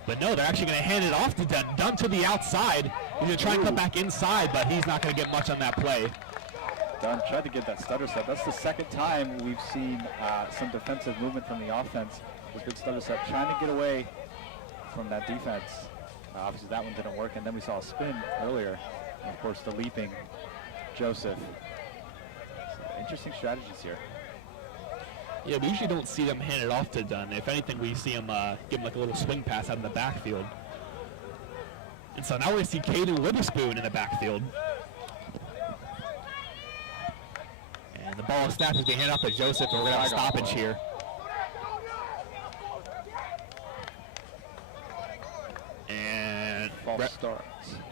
But no, they're actually going to hand it off to Dunn. Dunn to the outside. He's going to try and come back inside, but he's not going to get much on that play. Dunn tried to get that stutter step. That's the second time we've seen some defensive movement from the offense. This big stutter step, trying to get away from that defense. Obviously that one didn't work, and then we saw a spin earlier. And of course the leaping Joseph. So interesting strategies here. Yeah, we usually don't see them hand it off to Dunn. If anything, we see him give him like a little swing pass out in the backfield. And so now we're going to see Caden Witherspoon in the backfield. And the ball is snapped as being handed off to Joseph, and we're going to have a stoppage here. And False start.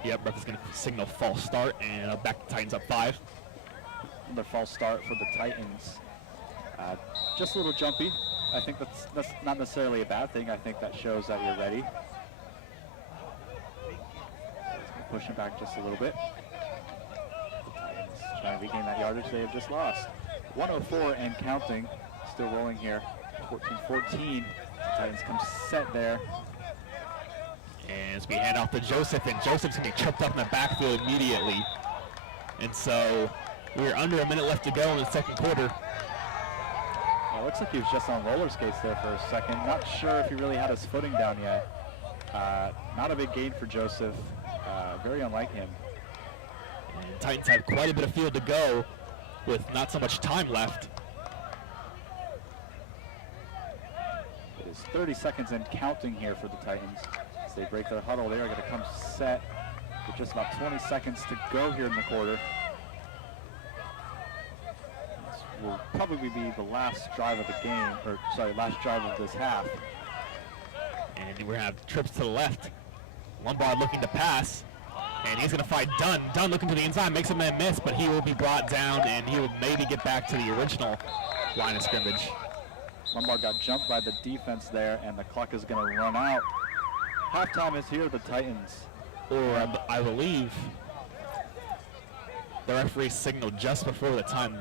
Yep, ref is going to signal false start, and back to Titans up 5. Another false start for the Titans. Just a little jumpy. I think that's not necessarily a bad thing. I think that shows that you're ready. Pushing back just a little bit. The Titans trying to regain that yardage they have just lost. 104 and counting. Still rolling here. 14-14. The Titans come set there. And it's being handed off to Joseph, and Joseph's going to be tripped up in the backfield immediately. And so we're under a minute left to go in the second quarter. It looks like he was just on roller skates there for a second. Not sure if he really had his footing down yet. Not a big gain for Joseph. Very unlike him. And Titans have quite a bit of field to go with not so much time left. It is 30 seconds and counting here for the Titans. As they break their huddle, they are going to come set with just about 20 seconds to go here in the quarter. Will probably be the last drive of the game, or sorry, last drive of this half. And we're going to have trips to the left. Lombard looking to pass, and he's going to fight Dunn. Dunn looking to the inside, makes a man miss, but he will be brought down, and he will maybe get back to the original line of scrimmage. Lombard got jumped by the defense there, and the clock is going to run out. Halftime is here, the Titans. Or I believe the referee signaled just before the time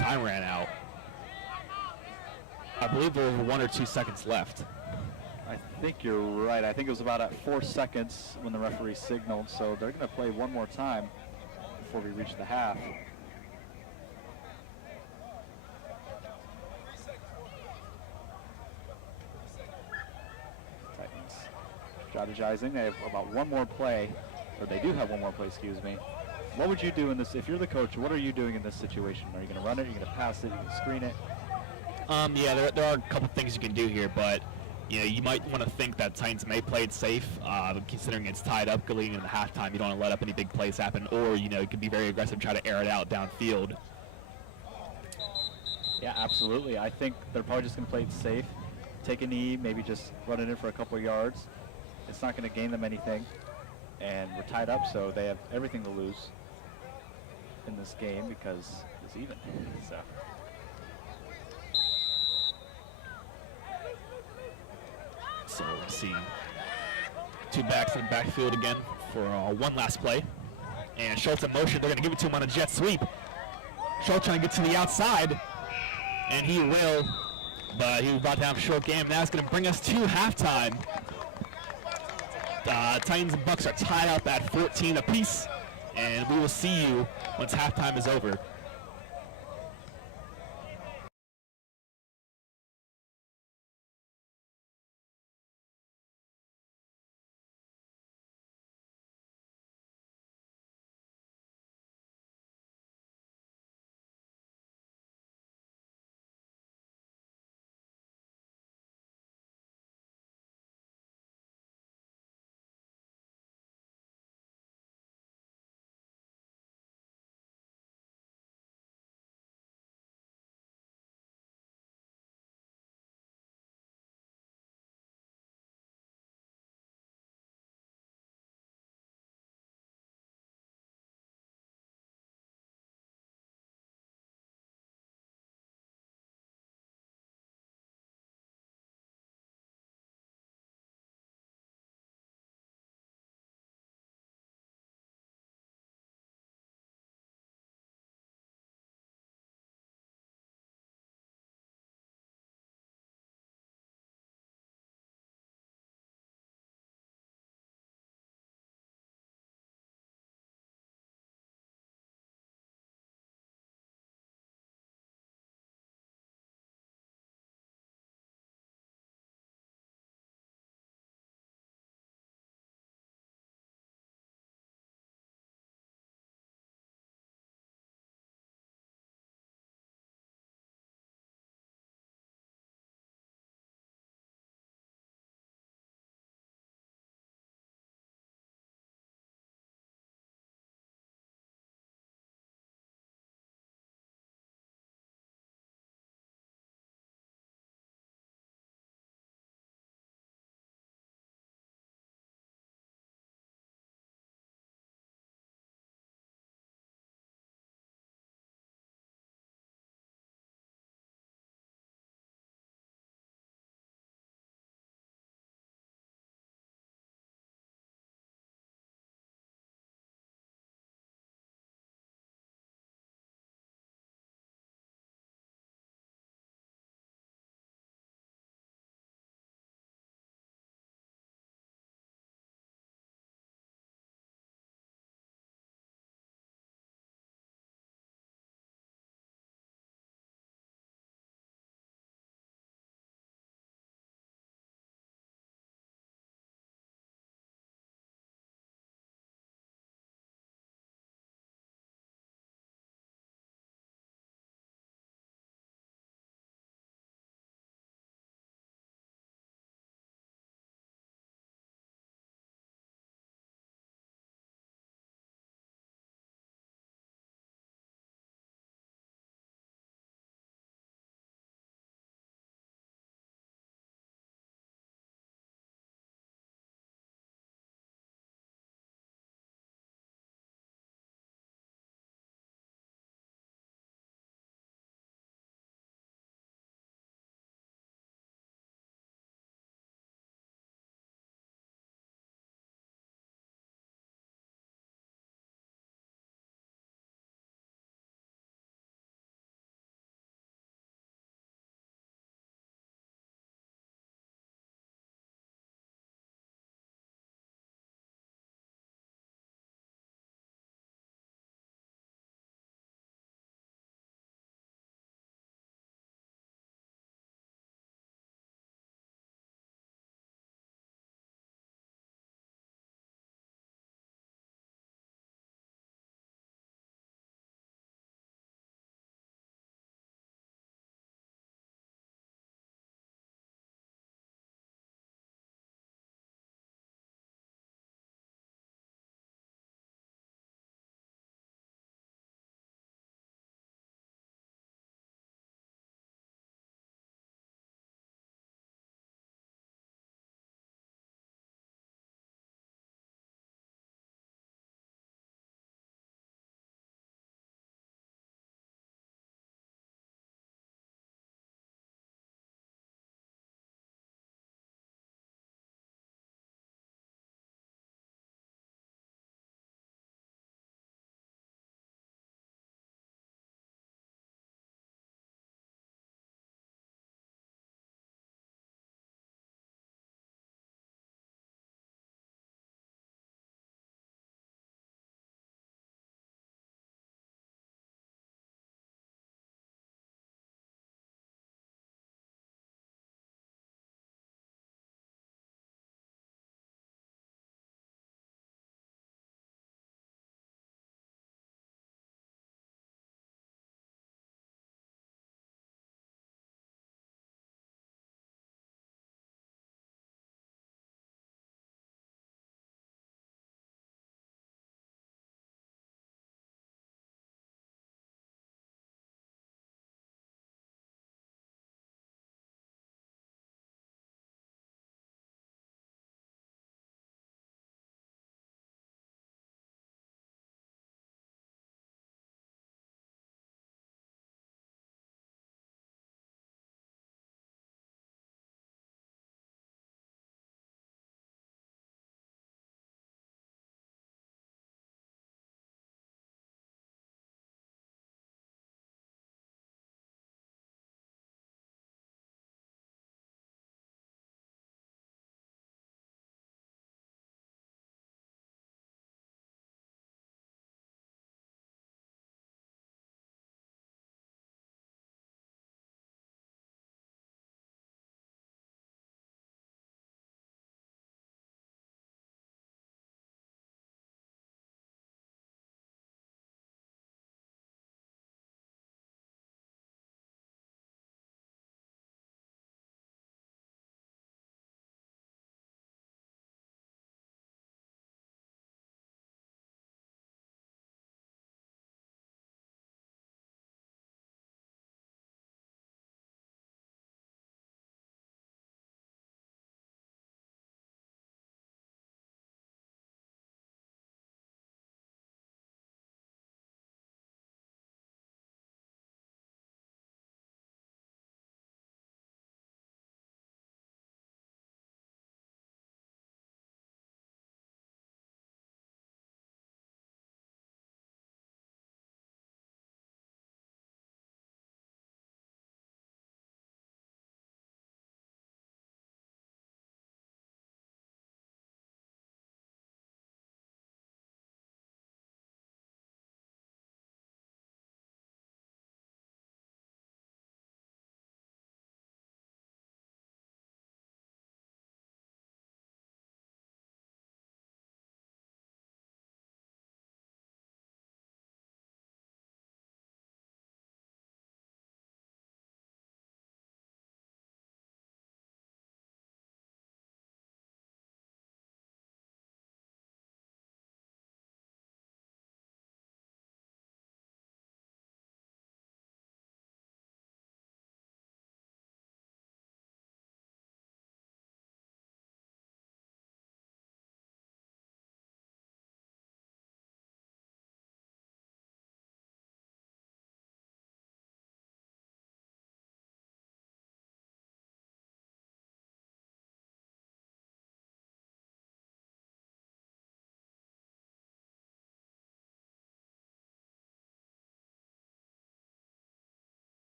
ran out. I believe there were 1 or 2 seconds left. I think you're right. I think it was about at 4 seconds when the referee signaled, so they're going to play one more time before we reach the half. Titans strategizing. They have about one more play, or they do have one more play, excuse me. What would you do in this, if you're the coach, what are you doing in this situation? Are you going to run it, are you going to pass it, are you going to screen it? Yeah, there are a couple things you can do here, but you know, you might want to think that Titans may play it safe, considering it's tied up going into halftime. You don't want to let up any big plays happen, or you know, you could be very aggressive, try to air it out downfield. Yeah, absolutely. I think they're probably just going to play it safe, take a knee, maybe just run it in for a couple of yards. It's not going to gain them anything, and we're tied up, so they have everything to lose in this game because it's even. So. So let's see. 2 backs in the backfield again for one last play. And Schultz in motion. They're going to give it to him on a jet sweep. Schultz trying to get to the outside. And he will. But he was about to have a short game. Now it's going to bring us to halftime. Titans and Bucks are tied up at 14 apiece. And we will see you once halftime is over.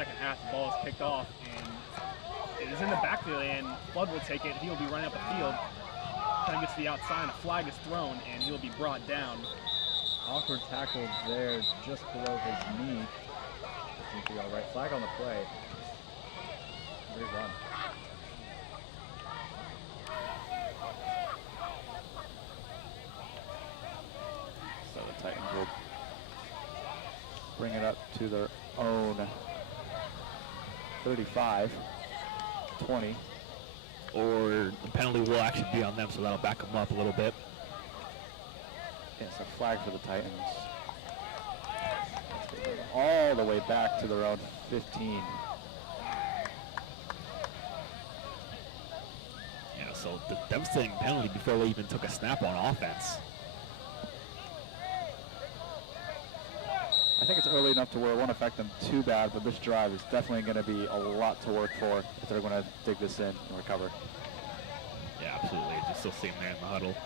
second half. The ball is kicked off, and it is in the backfield, and Flood will take it. He will be running up the field, trying to get to the outside. A flag is thrown, and he will be brought down. Awkward tackle there, just below his knee. Seems to be all right. Flag on the play. Great run. So the Titans will bring it up to their own 35, 20. Or the penalty will actually be on them, so that'll back them up a little bit. It's a flag for the Titans. All the way back to their own 15. Yeah, so the devastating penalty before they even took a snap on offense. I think it's early enough to where it won't affect them too bad, but this drive is definitely going to be a lot to work for if they're going to dig this in and recover. Yeah, absolutely. Just still seeing there in the huddle.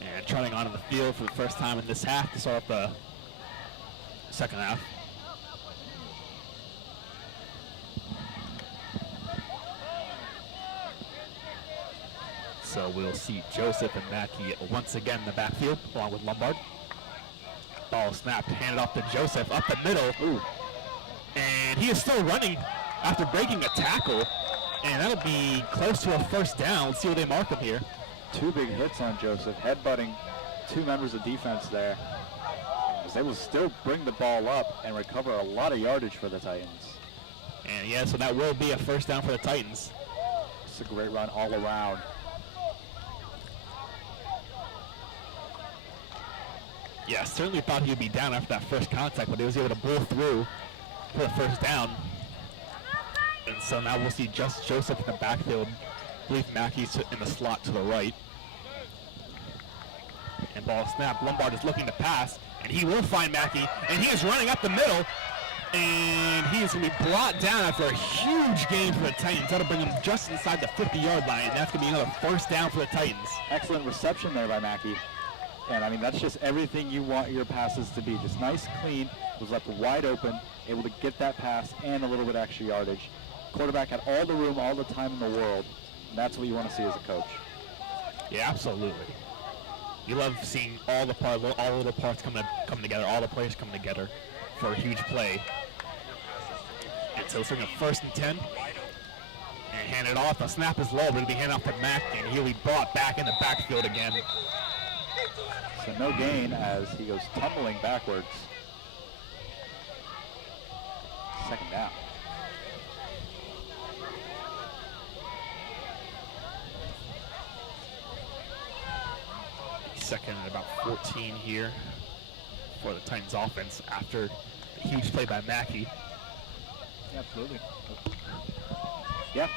And trotting onto the field for the first time in this half to start up the second half. So we'll see Joseph and Mackey once again in the backfield, along with Lombard. Ball snapped, handed off to Joseph up the middle. Ooh. And he is still running after breaking a tackle. And that'll be close to a first down. Let's see where they mark him here. Two big hits on Joseph, headbutting two members of defense there. They will still bring the ball up and recover a lot of yardage for the Titans. And yeah, so that will be a first down for the Titans. It's a great run all around. Yeah, certainly thought he would be down after that first contact, but he was able to blow through for the first down. And so now we'll see just Joseph in the backfield. I believe Mackey's in the slot to the right. And ball snap. Lombard is looking to pass, and he will find Mackey, and he is running up the middle, and he is going to be brought down after a huge gain for the Titans. That'll bring him just inside the 50-yard line, and that's going to be another first down for the Titans. Excellent reception there by Mackey. And I mean, that's just everything you want your passes to be. Just nice, clean, was left wide open, able to get that pass and a little bit extra yardage. Quarterback had all the room, all the time in the world. And that's what you want to see as a coach. Yeah, absolutely. You love seeing all the little parts come together, all the players coming together for a huge play. And so it's a first and 10. And hand it off. The snap is low, but it'll be handed off to Mack, and he'll be brought back in the backfield again. So no gain as he goes tumbling backwards. Second down. Second and about 14 here for the Titans offense after the huge play by Mackey. Yeah, absolutely. Yeah.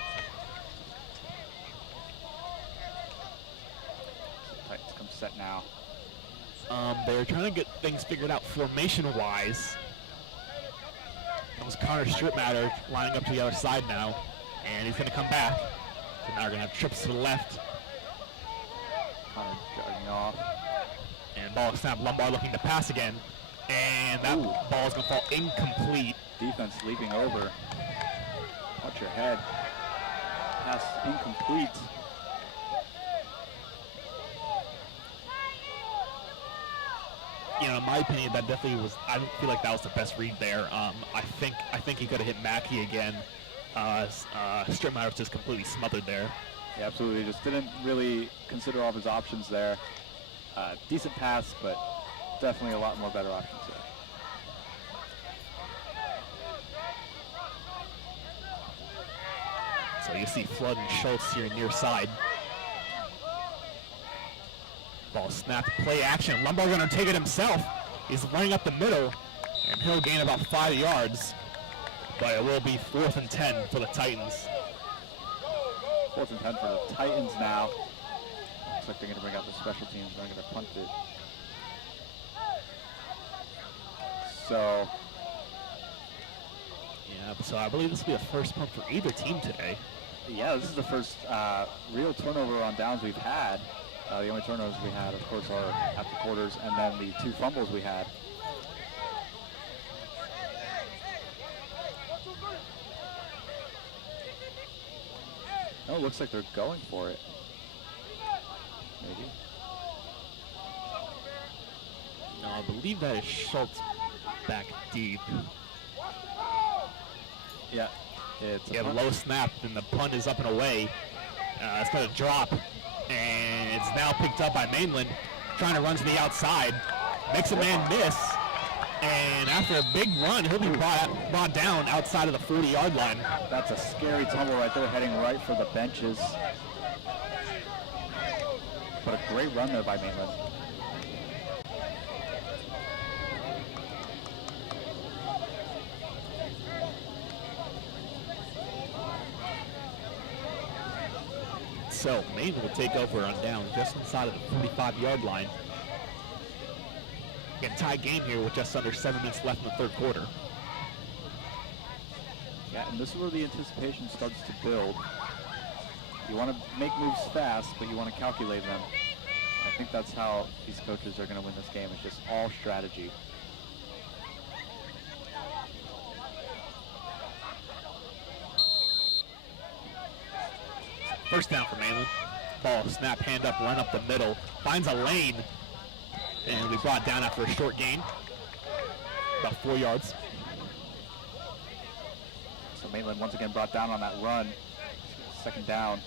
So Titans come set now. They're trying to get things figured out formation-wise. That was Connor Stripmatter lining up to the other side now, and he's going to come back. So now we're going to have trips to the left. Connor jogging off. And ball snap. Lombard looking to pass again, and that ball is going to fall incomplete. Defense leaping over. Watch your head. Pass incomplete. You know, in my opinion, that definitely was. I don't feel like that was the best read there. I think he could have hit Mackey again. Stripmatter was just completely smothered there. Yeah, absolutely. Just didn't really consider all of his options there. Decent pass, but definitely a lot more better options there. So you see Flood and Schultz here near side. Ball snapped, play action. Lombard going to take it himself. He's running up the middle, and he'll gain about 5 yards. But it will be 4th and 10 for the Titans. 4th and 10 for the Titans now. Looks like they're going to bring out the special teams. They're going to punt it. So. Yeah, so I believe this will be a first punt for either team today. Yeah, this is the first real turnover on downs we've had. The only turnovers we had, of course, are after quarters, and then the 2 fumbles we had. Oh, it looks like they're going for it. Maybe. No, I believe that is Schultz back deep. Yeah. It's You have a low snap, and the punt is up and away. It's going to drop, and it's now picked up by Mainland, trying to run to the outside. Makes a man miss, and after a big run, he'll be brought down outside of the 40-yard line. That's a scary tumble right there, heading right for the benches. But a great run there by Mainland. So Mainland will take over on down just inside of the 45-yard line. Again, tie game here with just under 7 minutes left in the third quarter. Yeah, and this is where the anticipation starts to build. You want to make moves fast, but you want to calculate them. I think that's how these coaches are going to win this game. It's just all strategy. First down for Mainland. Ball, snap, hand up, run up the middle. Finds a lane, and will be brought down after a short gain. About 4 yards. So Mainland once again brought down on that run. Second down.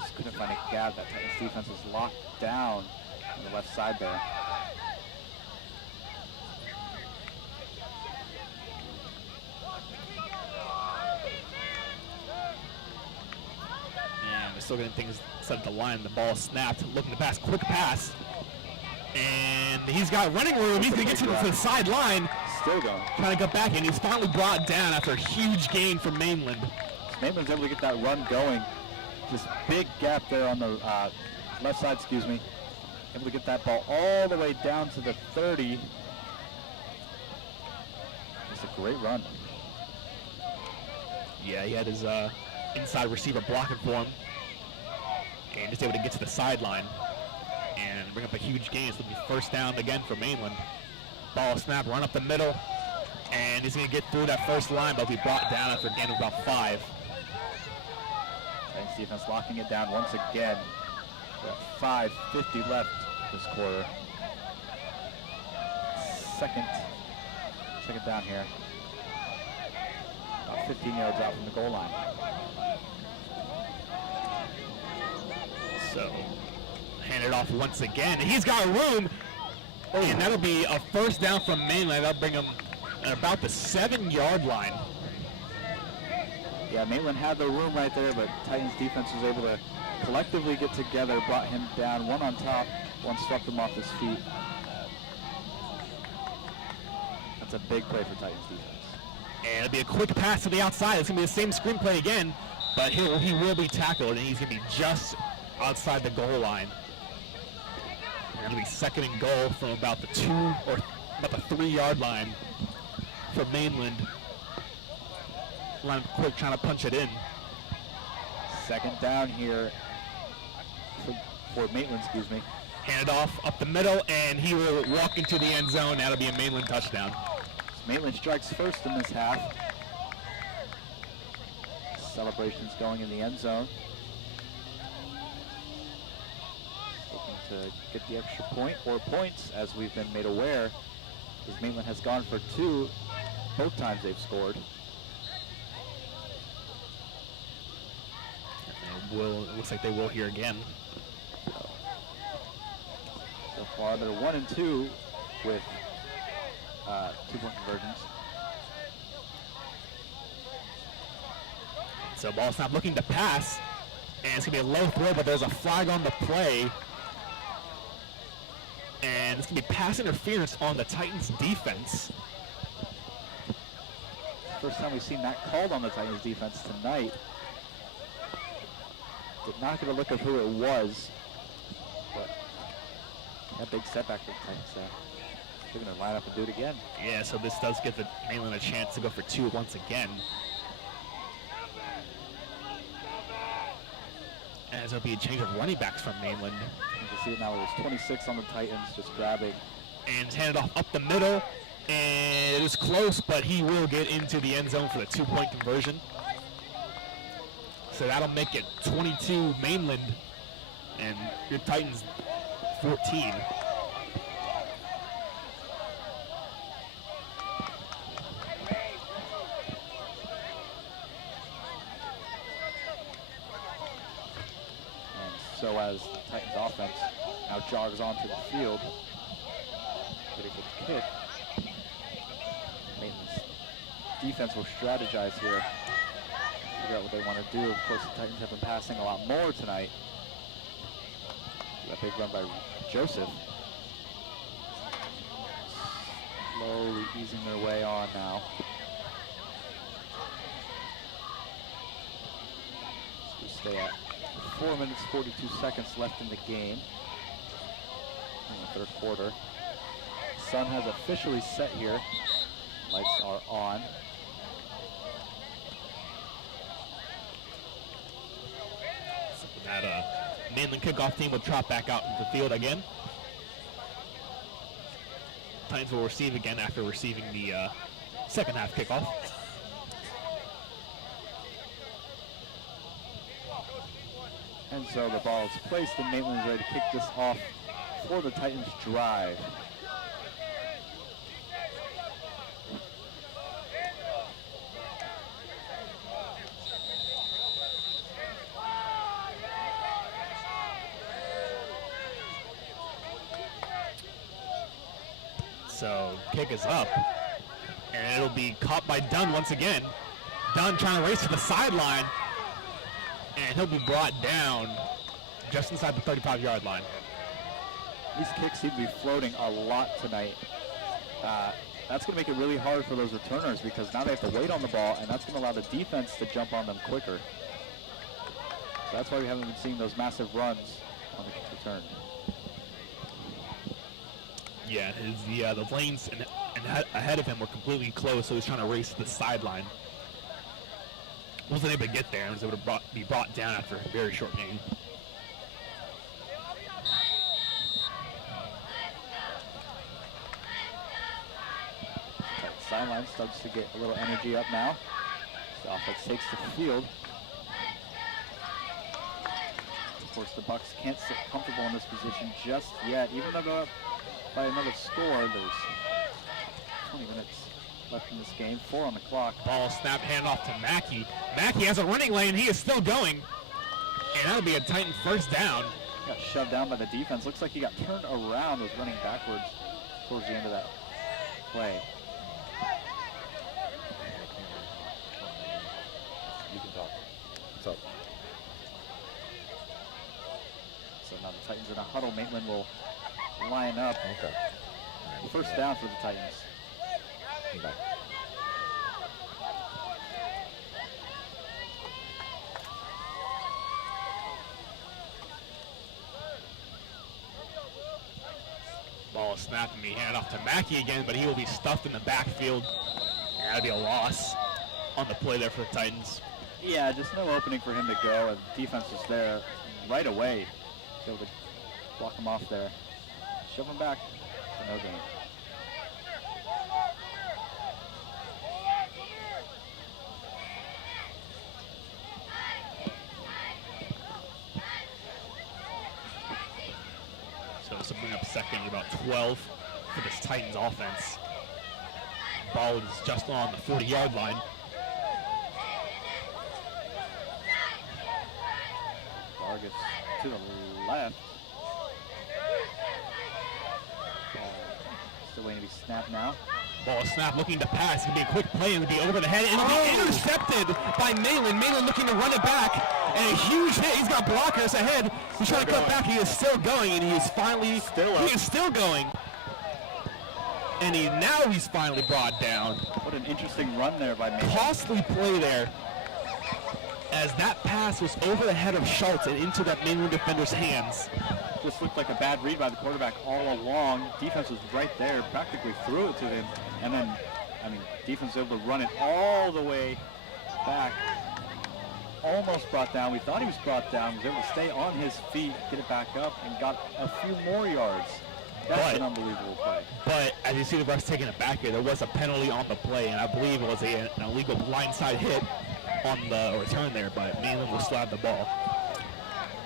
Just couldn't find a gap. That Titans defense was locked down on the left side there. And we're still getting things set at the line. The ball snapped, looking to pass, quick pass. And he's got running room. He's going to get to the sideline. Still going. Trying to get back in. He's finally brought down after a huge gain from Mainland. Mainland's able to get that run going. Just big gap there on the left side, excuse me. Able to get that ball all the way down to the 30. It's a great run. Yeah, he had his inside receiver blocking for him. And just able to get to the sideline and bring up a huge gain. So it'll be first down again for Mainland. Ball snap, run up the middle, and he's going to get through that first line, but will be brought down after a gain of about 5. Titans defense locking it down once again. Got 5:50 left this quarter. Second down here. About 15 yards out from the goal line. So, hand it off once again. He's got room. Oh, and that'll be a first down from Mainland. That'll bring him at about the 7-yard line. Yeah, Mainland had the room right there, but Titans defense was able to collectively get together, brought him down, one on top, one swept him off his feet. That's a big play for Titans defense. And it'll be a quick pass to the outside. It's going to be the same screenplay again, but he will be tackled, and he's going to be just outside the goal line. And it'll be second and goal from about the 2 or about the 3-yard line for Mainland. Line up quick, trying to punch it in. Second down here for Mainland, excuse me. Hand it off up the middle, and he will walk into the end zone. That'll be a Mainland touchdown. Mainland strikes first in this half. Celebrations going in the end zone. Looking to get the extra point or points, as we've been made aware, because Mainland has gone for 2 both times they've scored. It looks like they will here again. So far, they're 1 and 2 with 2-point conversions. So ball snap looking to pass, and it's gonna be a low throw, but there's a flag on the play. And it's gonna be pass interference on the Titans defense. First time we've seen that called on the Titans defense tonight. Did not get a look of who it was, but that big setback for the Titans there. They're gonna line up and do it again. Yeah, so this does give the Mainland a chance to go for 2 once again. As there'll be a change of running backs from Mainland. You can see it now, there's 26 on the Titans just grabbing. And it's handed off up the middle, And it is close, but he will get into the end zone for the 2-point conversion. So that'll make it 22 Mainland and your Titans 14. So as Titans offense now jogs onto the field, ready for the kick. Mainland's defense will strategize here, figure out what they want to do. Of course, the Titans have been passing a lot more tonight. That big run by Joseph. Slowly easing their way on now. So we stay at 4 minutes, 42 seconds left in the game in the third quarter. Sun has officially set here. Lights are on. So that Mainland kickoff team will trot back out into the field again. Titans will receive again after receiving the second half kickoff. And so the ball is placed and Mainland is ready to kick this off for the Titans drive. So kick is up, and it'll be caught by Dunn once again. Dunn trying to race to the sideline, and he'll be brought down just inside the 35-yard line. These kicks seem to be floating a lot tonight. That's going to make it really hard for those returners because now they have to wait on the ball, and that's going to allow the defense to jump on them quicker. So that's why we haven't been seeing those massive runs on the kick return. Yeah, the lanes and ahead of him were completely closed, so he's trying to race to the sideline. Wasn't able to get there, and was able to be brought down after a very short game. Sideline starts to get a little energy up now. The offense takes the field. Of course, the Bucks can't sit comfortable in this position just yet. Even though they're up by another score, there's 20 minutes left in this game, 4 on the clock. Ball snap handoff to Mackey. Mackey has a running lane. He is still going. And that'll be a Titan first down. Got shoved down by the defense. Looks like he got turned around, was running backwards towards the end of that play. You can talk. What's up? So now the Titans in a huddle. Mainland will line up. Okay. First down for the Titans. Okay. Ball is snapped and be handed off to Mackey again, but he will be stuffed in the backfield. And that'll be a loss on the play there for the Titans. Yeah, just no opening for him to go, and defense was there right away. Able to block him off there. Shove him back for no gain. So this will bring up second and about 12 for this Titans offense. Ball is just on the 40-yard line. Vargas to the left. Still waiting to be snapped now. Ball is snapped, looking to pass. It'll be a quick play, and it'll be over the head, and it'll be intercepted by Mainland. Mainland looking to run it back, and a huge hit. He's got blockers ahead. He's trying to cut back. He is still going, and he is finally still going. And he's finally brought down. What an interesting run there by Mainland. Costly play there, as that pass was over the head of Schultz and into that Mainland defender's hands. Just looked like a bad read by the quarterback all along. Defense was right there, practically threw it to him. And then, defense was able to run it all the way back. Almost brought down. We thought he was brought down. He was able to stay on his feet, get it back up, and got a few more yards. That's an unbelievable play. But as you see the refs taking it back here, there was a penalty on the play, and I believe it was an illegal blindside hit on the return there, but Mainland will slide the ball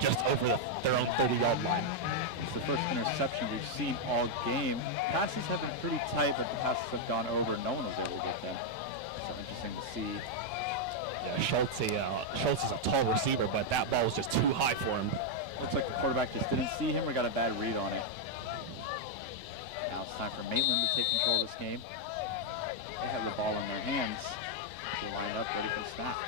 just over their own 30-yard line. It's the first interception we've seen all game. Passes have been pretty tight, but the passes have gone over. No one was able to get them. So interesting to see. Yeah, Schultz is a tall receiver, but that ball was just too high for him. Looks like the quarterback just didn't see him or got a bad read on it. Now it's time for Mainland to take control of this game. They have the ball in their hands. They're lined up, ready for the snap.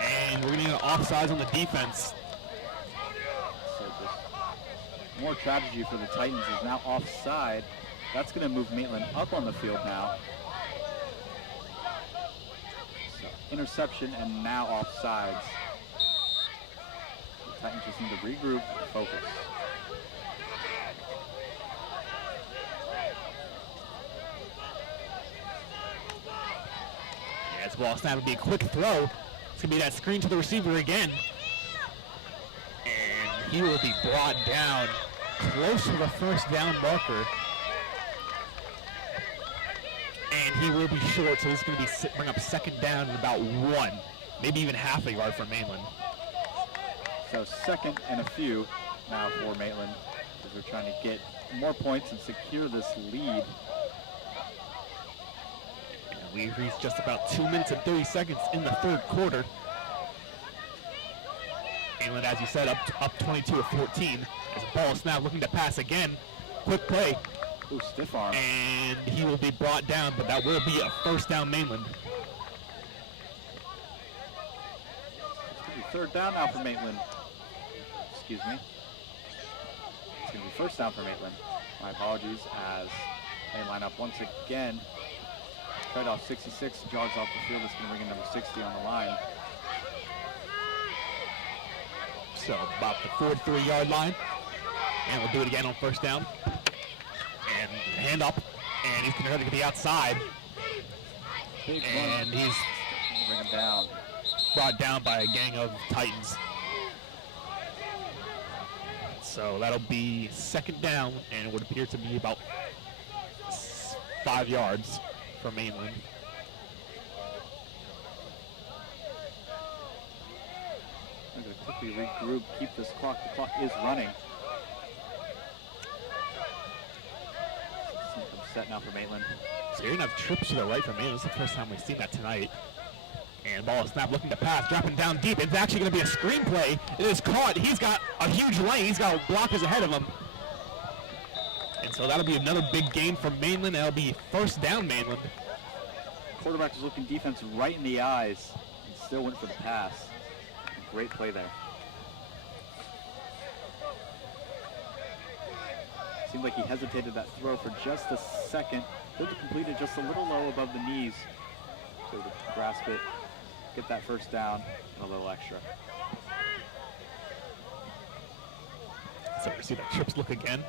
And we're going to get an offsides on the defense. So just more tragedy for the Titans is now offside. That's going to move Mainland up on the field now. So interception and now offsides. The Titans just need to regroup and focus. Yeah, this ball snap would be a quick throw. It's going to be that screen to the receiver again. And he will be brought down close to the first down marker. And he will be short, so he's going to bring up second down and about 1, maybe even half a yard for Mainland. So second and a few now for Mainland as they're trying to get more points and secure this lead. We've reached just about 2 minutes and 30 seconds in the third quarter. Mainland, as you said, up 22-14. As the ball is now looking to pass again. Quick play. Ooh, stiff arm. And he will be brought down, but that will be a first down Mainland. It's going to be third down now for Mainland. Excuse me. It's going to be first down for Mainland. My apologies as they line up once again. Right off 66, jogs off the field. It's going to bring in number 60 on the line. So about the 43-yard line. And we'll do it again on first down. And hand up. And he's going to get the outside. Big and he's bring him down. Brought down by a gang of Titans. So that'll be second down, and it would appear to be about 5 yards for Mainland. I'm going to quickly regroup, keep this clock. The clock is running. System set now for Mainland. So you're going to have trips to the right for Mainland. This is the first time we've seen that tonight. And ball is snap looking to pass, dropping down deep. It's actually going to be a screen play. It is caught. He's got a huge lane. He's got blockers ahead of him. And so that'll be another big gain for Mainland. That'll be first down Mainland. Quarterback was looking defense right in the eyes and still went for the pass. Great play there. Seemed like he hesitated that throw for just a second. Could have completed just a little low above the knees. So to grasp it, get that first down, and a little extra. So we see the trips look again.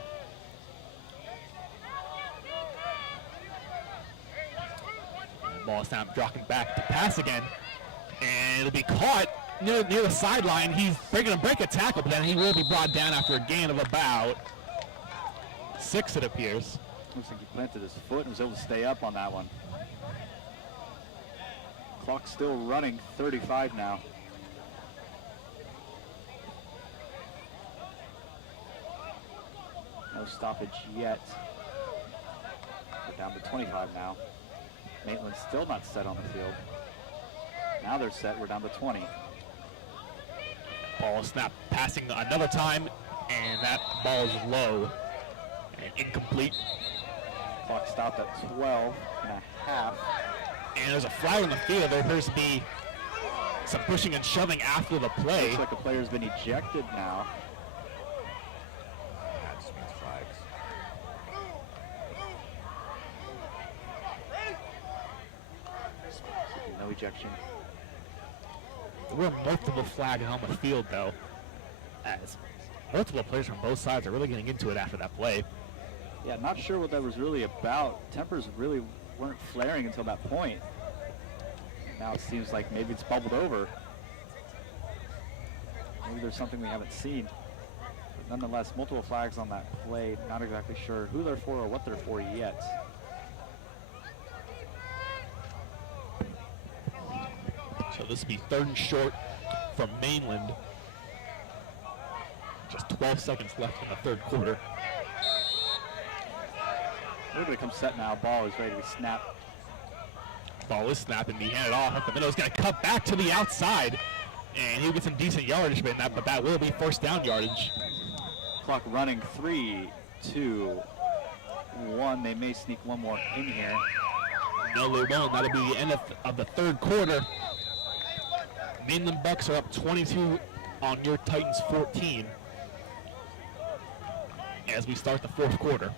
And the ball is now dropping back to pass again. And it'll be caught near the sideline. He's break a tackle, but then he will be brought down after a gain of about 6, it appears. Looks like he planted his foot and was able to stay up on that one. Clock still running, 35 now. No stoppage yet. We're down to 25 now. Maitland's still not set on the field. Now they're set, we're down to 20. Ball snap passing another time, and that ball is low and incomplete. Clock stopped at 12 and a half. And there's a flag on the field. There appears to be some pushing and shoving after the play. Looks like a player's been ejected now. That just means flags. No ejection. There were multiple flags on the field, though, as multiple players from both sides are really getting into it after that play. Yeah, not sure what that was really about. Tempers really weren't flaring until that point. Now it seems like maybe it's bubbled over. Maybe there's something we haven't seen. But nonetheless, multiple flags on that play. Not exactly sure who they're for or what they're for yet. So this will be 3rd and short from Mainland. Just 12 seconds left in the 3rd quarter. Everybody comes set now. Ball is ready to be snapped. Ball is snapped and be handed off up the middle. He's going to cut back to the outside, and he'll get some decent yardage, but that will be 1st down yardage. Clock running. 3, 2, 1. They may sneak one more in here. No, they won't. That'll be the end of the 3rd quarter. Mainland Bucks are up 22 on your Titans 14 as we start the 4th quarter.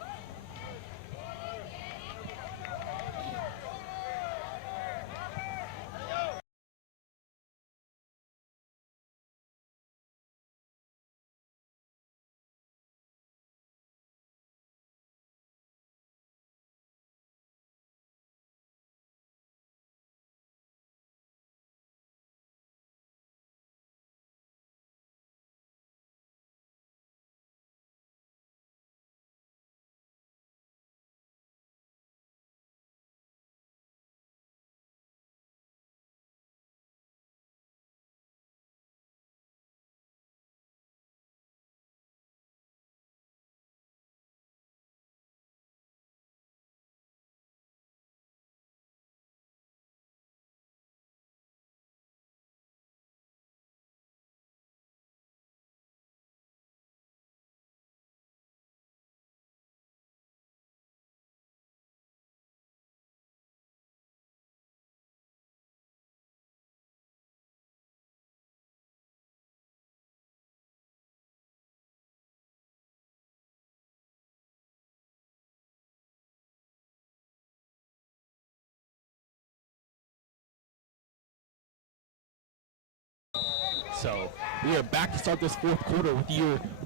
So we are back to start this 4th quarter with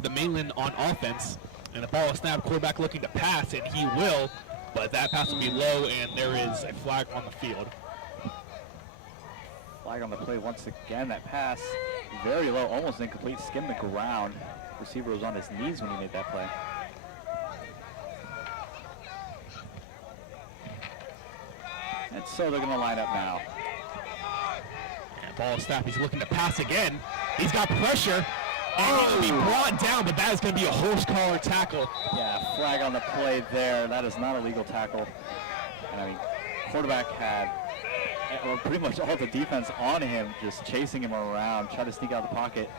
the Mainland on offense. And the ball is snapped, quarterback looking to pass, and he will, but that pass will be low, and there is a flag on the field. Flag on the play once again. That pass very low, almost incomplete, skimmed the ground. Receiver was on his knees when he made that play. And so they're going to line up now. And ball is snapped. He's looking to pass again. He's got pressure, and he will be brought down, but that is going to be a horse collar tackle. Yeah, flag on the play there. That is not a legal tackle. And I mean, quarterback had pretty much all the defense on him, just chasing him around, trying to sneak out of the pocket.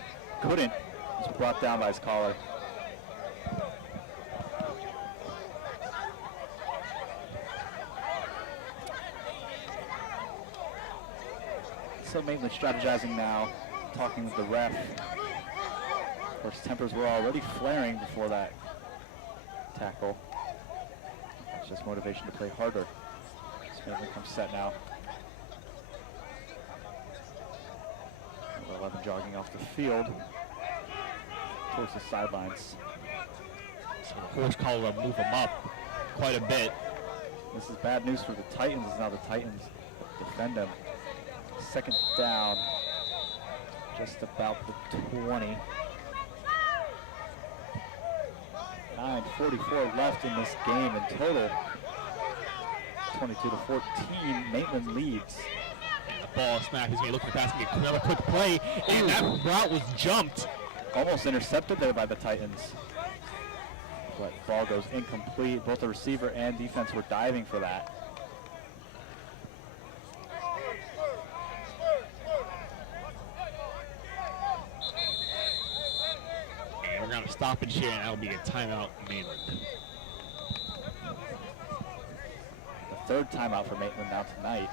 Couldn't. Was brought down by his collar. So Mainland strategizing now, talking with the ref. Of course, tempers were already flaring before that tackle. It's just motivation to play harder. Mainland comes set now. Number 11 jogging off the field towards the sidelines. So the horse collar will move him up quite a bit. This is bad news for the Titans. Now the Titans defend him. 2nd down, just about the 20. 9:44 left in this game in total. 22-14, Mainland leads. And the ball snap. He's going to look to pass. Another quick play, and that route was jumped. Almost intercepted there by the Titans. But ball goes incomplete. Both the receiver and defense were diving for that. And we're going to stoppage here, and that'll be a timeout, Mainland. The 3rd timeout for Mainland now tonight.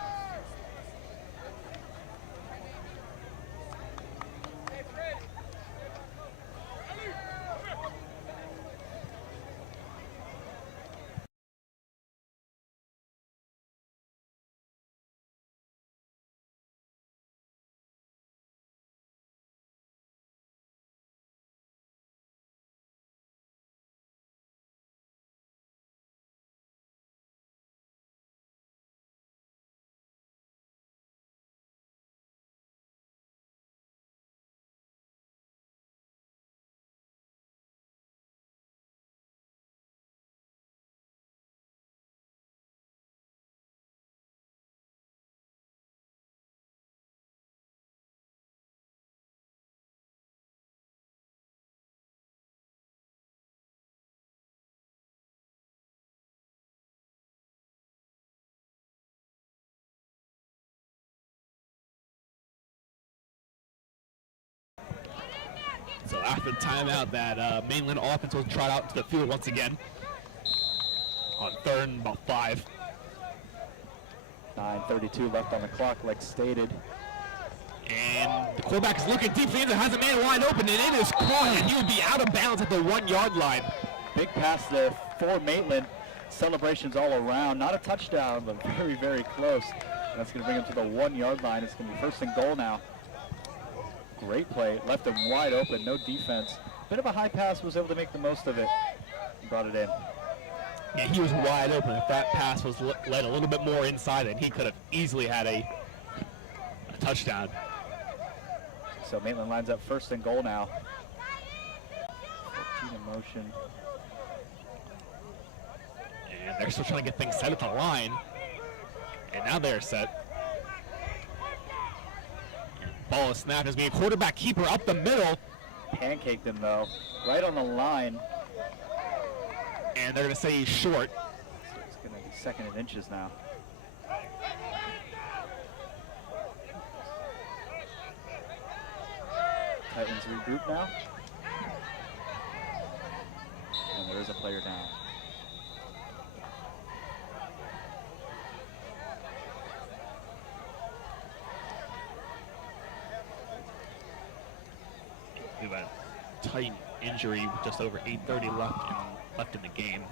So after the timeout, that Mainland offense was trot out to the field once again on 3rd and about 5. 9:32 left on the clock, like stated. And the quarterback is looking deep for the end zone, has a man wide open, and it is caught, and he will be out of bounds at the 1-yard line. Big pass there for Maitland. Celebrations all around. Not a touchdown, but very, very close. That's going to bring him to the 1-yard line. It's going to be 1st and goal now. Great play. Left him wide open. No defense. Bit of a high pass. Was able to make the most of it. Brought it in. Yeah, he was wide open. If that pass was led a little bit more inside, then he could have easily had a touchdown. So Maitland lines up 1st and goal now. 14 in motion. And they're still trying to get things set at the line. And now they're set. And ball is snapped as being quarterback keeper up the middle. Pancaked him though, right on the line. And they're going to say he's short. So it's going to be 2nd and inches now. Titans regroup now. And there is a player down. We have a tight injury with just over 8:30 left in the game.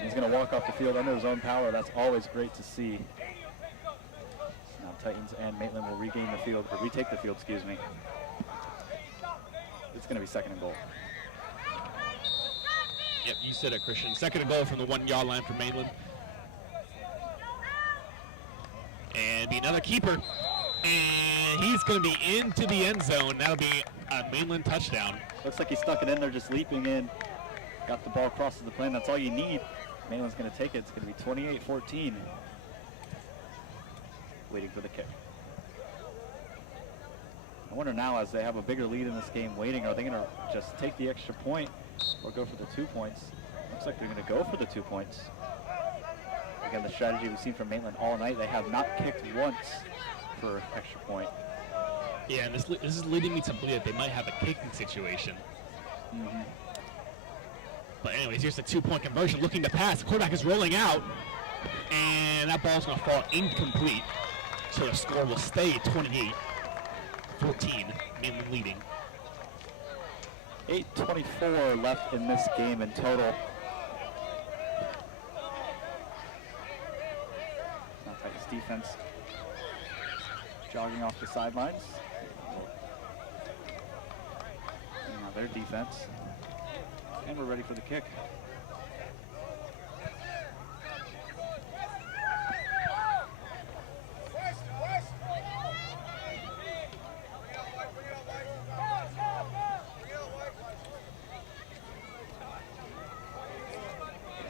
He's going to walk off the field under his own power. That's always great to see. Now Titans and Maitland will regain the field, or retake the field, excuse me. It's going to be 2nd and goal. Yep, you said it, Christian. 2nd and goal from the 1-yard line for Mainland. And be another keeper. And he's going to be into the end zone. That'll be a Mainland touchdown. Looks like he stuck it in there, just leaping in. Got the ball across the plane. That's all you need. Mainland's going to take it. It's going to be 28-14. Waiting for the kick. I wonder now, as they have a bigger lead in this game, waiting, are they going to just take the extra point or go for the 2 points? Looks like they're going to go for the 2 points. Again, the strategy we've seen from Mainland all night, they have not kicked once for extra point. Yeah, and this is leading me to believe that they might have a kicking situation. Mm-hmm. But anyways, here's the 2-point conversion. Looking to pass. The quarterback is rolling out. And that ball's going to fall incomplete. So the score will stay 28-14. Mainland leading. 8:24 left in this game in total. Now Titans defense jogging off the sidelines. And now their defense. And we're ready for the kick.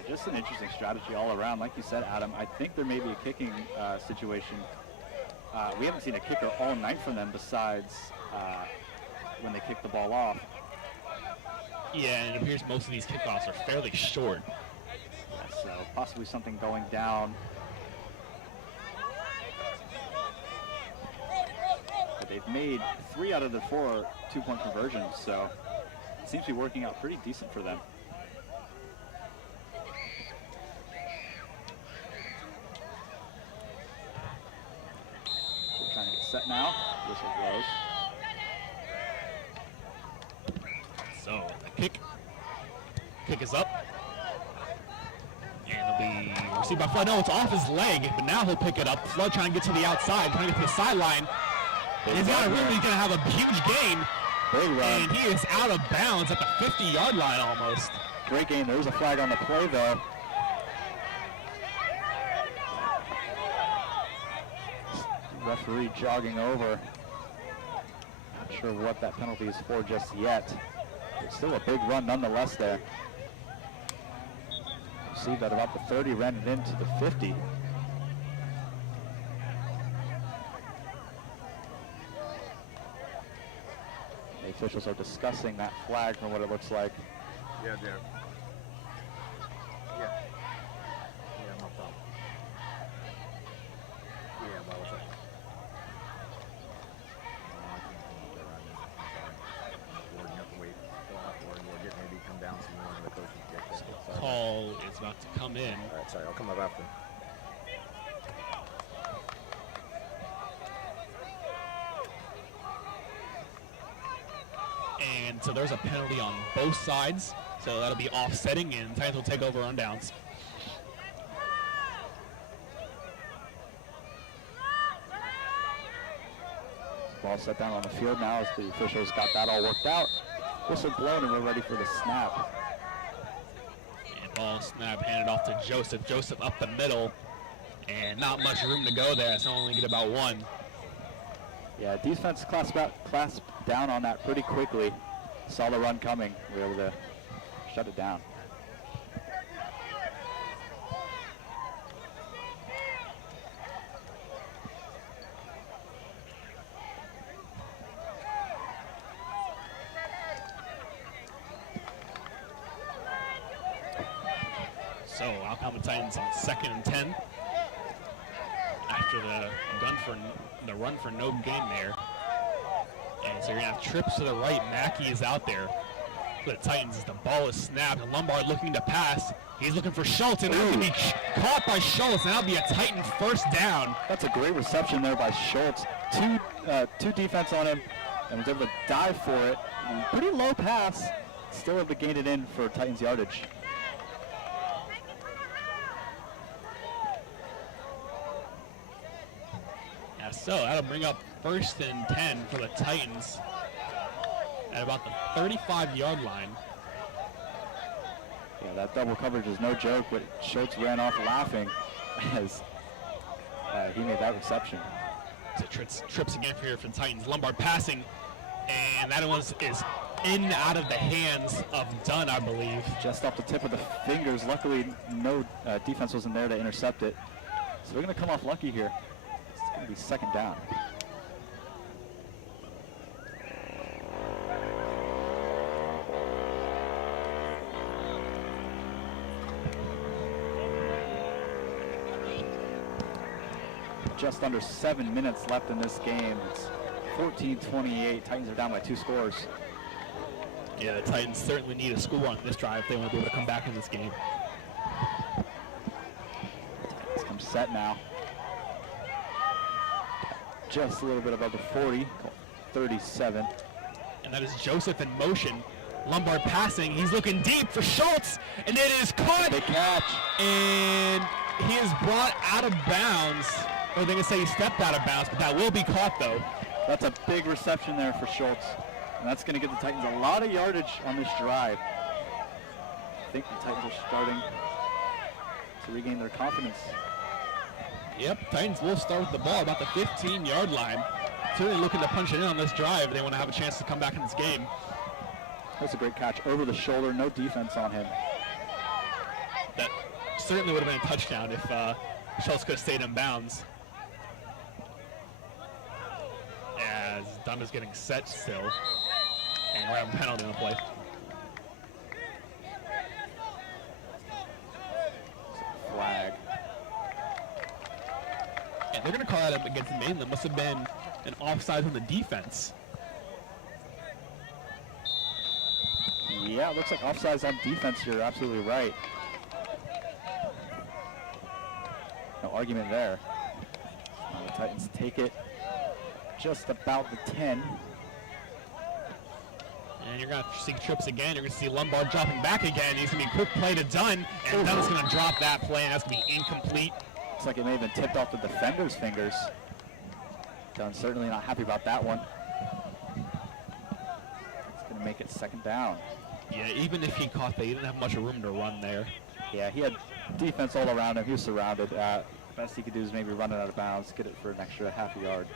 Just an interesting strategy all around. Like you said, Adam, I think there may be a kicking situation. We haven't seen a kicker all night from them besides when they kick the ball off. Yeah, and it appears most of these kickoffs are fairly short. Yeah, so possibly something going down. But they've made 3 out of the 4 2-point conversions, so it seems to be working out pretty decent for them. They're trying to get set now. Whistle blows. So the kick is up. And it'll be received by Flood. No, it's off his leg, but now he'll pick it up. Flood trying to get to the outside, trying to get to the sideline. He's going to have a huge gain. Big run. And he is out of bounds at the 50-yard line almost. Great game. There's a flag on the play, though. Referee jogging over. Not sure what that penalty is for just yet. It's still a big run nonetheless there. Received at about the 30, ran it into the 50. The officials are discussing that flag from what it looks like. Yeah, Jeff. Yeah. Yeah, no problem. Yeah, but what's up? Maybe come down so one of the coaches get that. Call is about to come in. All right, sorry, I'll come up after. And so there's a penalty on both sides. So that'll be offsetting, and Titans will take over on downs. Ball set down on the field now as the officials got that all worked out. Whistle blown, and we're ready for the snap. And ball snap handed off to Joseph. Joseph up the middle, and not much room to go there. So only get about one. Yeah, defense clasped down on that pretty quickly. Saw the run coming. We were able to shut it down. So out come the Titans on 2nd and 10 after the run for no gain there. And so you're gonna have trips to the right. Mackey is out there for the Titans as the ball is snapped. And Lombard looking to pass. He's looking for Schultz, and that'll be caught by Schultz, and that'll be a Titan first down. That's a great reception there by Schultz. Two defense on him, and was able to dive for it. Pretty low pass, still able to gain it in for Titans yardage. Yeah, so that'll bring up 1st and 10 for the Titans at about the 35-yard line. Yeah, that double coverage is no joke, but Schultz ran off laughing as he made that reception. So trips again here for the Titans. Lombard passing, and that one is in and out of the hands of Dunn, I believe. Just off the tip of the fingers. Luckily, no defense wasn't there to intercept it. So we're going to come off lucky here. It's going to be 2nd down. Just under 7 minutes left in this game. It's 14-28. Titans are down by 2 scores. Yeah, the Titans certainly need a score on this drive if they want to be able to come back in this game. Titans come set now. Just a little bit above the 40, 37. And that is Joseph in motion. Lombard passing. He's looking deep for Schultz, and it is caught. Big catch. And he is brought out of bounds. Or they're going to say he stepped out of bounds, but that will be caught, though. That's a big reception there for Schultz. And that's going to give the Titans a lot of yardage on this drive. I think the Titans are starting to regain their confidence. Yep, Titans will start with the ball about the 15-yard line. Certainly looking to punch it in on this drive. They want to have a chance to come back in this game. That's a great catch over the shoulder, no defense on him. That certainly would have been a touchdown if Schultz could have stayed in bounds. As Dunn is getting set still. And we're having a penalty on the play. Flag. And they're going to call that up against Mainland. Must have been an offside on the defense. Yeah, it looks like offsides on defense. You're absolutely right. No argument there. Now the Titans take it just about the 10. And you're going to see trips again. You're going to see Lombard dropping back again. He's going to be a quick play to Dunn. And Dunn is going to drop that play, and that's going to be incomplete. Looks like it may have been tipped off the defender's fingers. Dunn certainly not happy about that one. It's going to make it 2nd down. Yeah, even if he caught that, he didn't have much room to run there. Yeah, he had defense all around him. He was surrounded. Best he could do is maybe run it out of bounds, get it for an extra half a yard.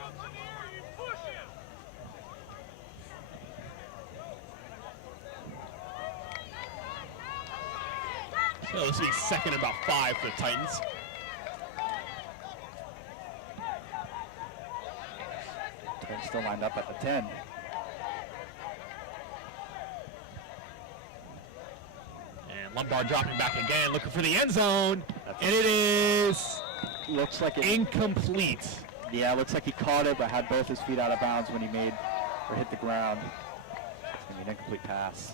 So this will be second and about 5 for the Titans. Titans still lined up at the 10. And Lombard dropping back again, looking for the end zone. And it is Looks like it. incomplete. Yeah, looks like he caught it, but had both his feet out of bounds when he made or hit the ground. It's going to be an incomplete pass.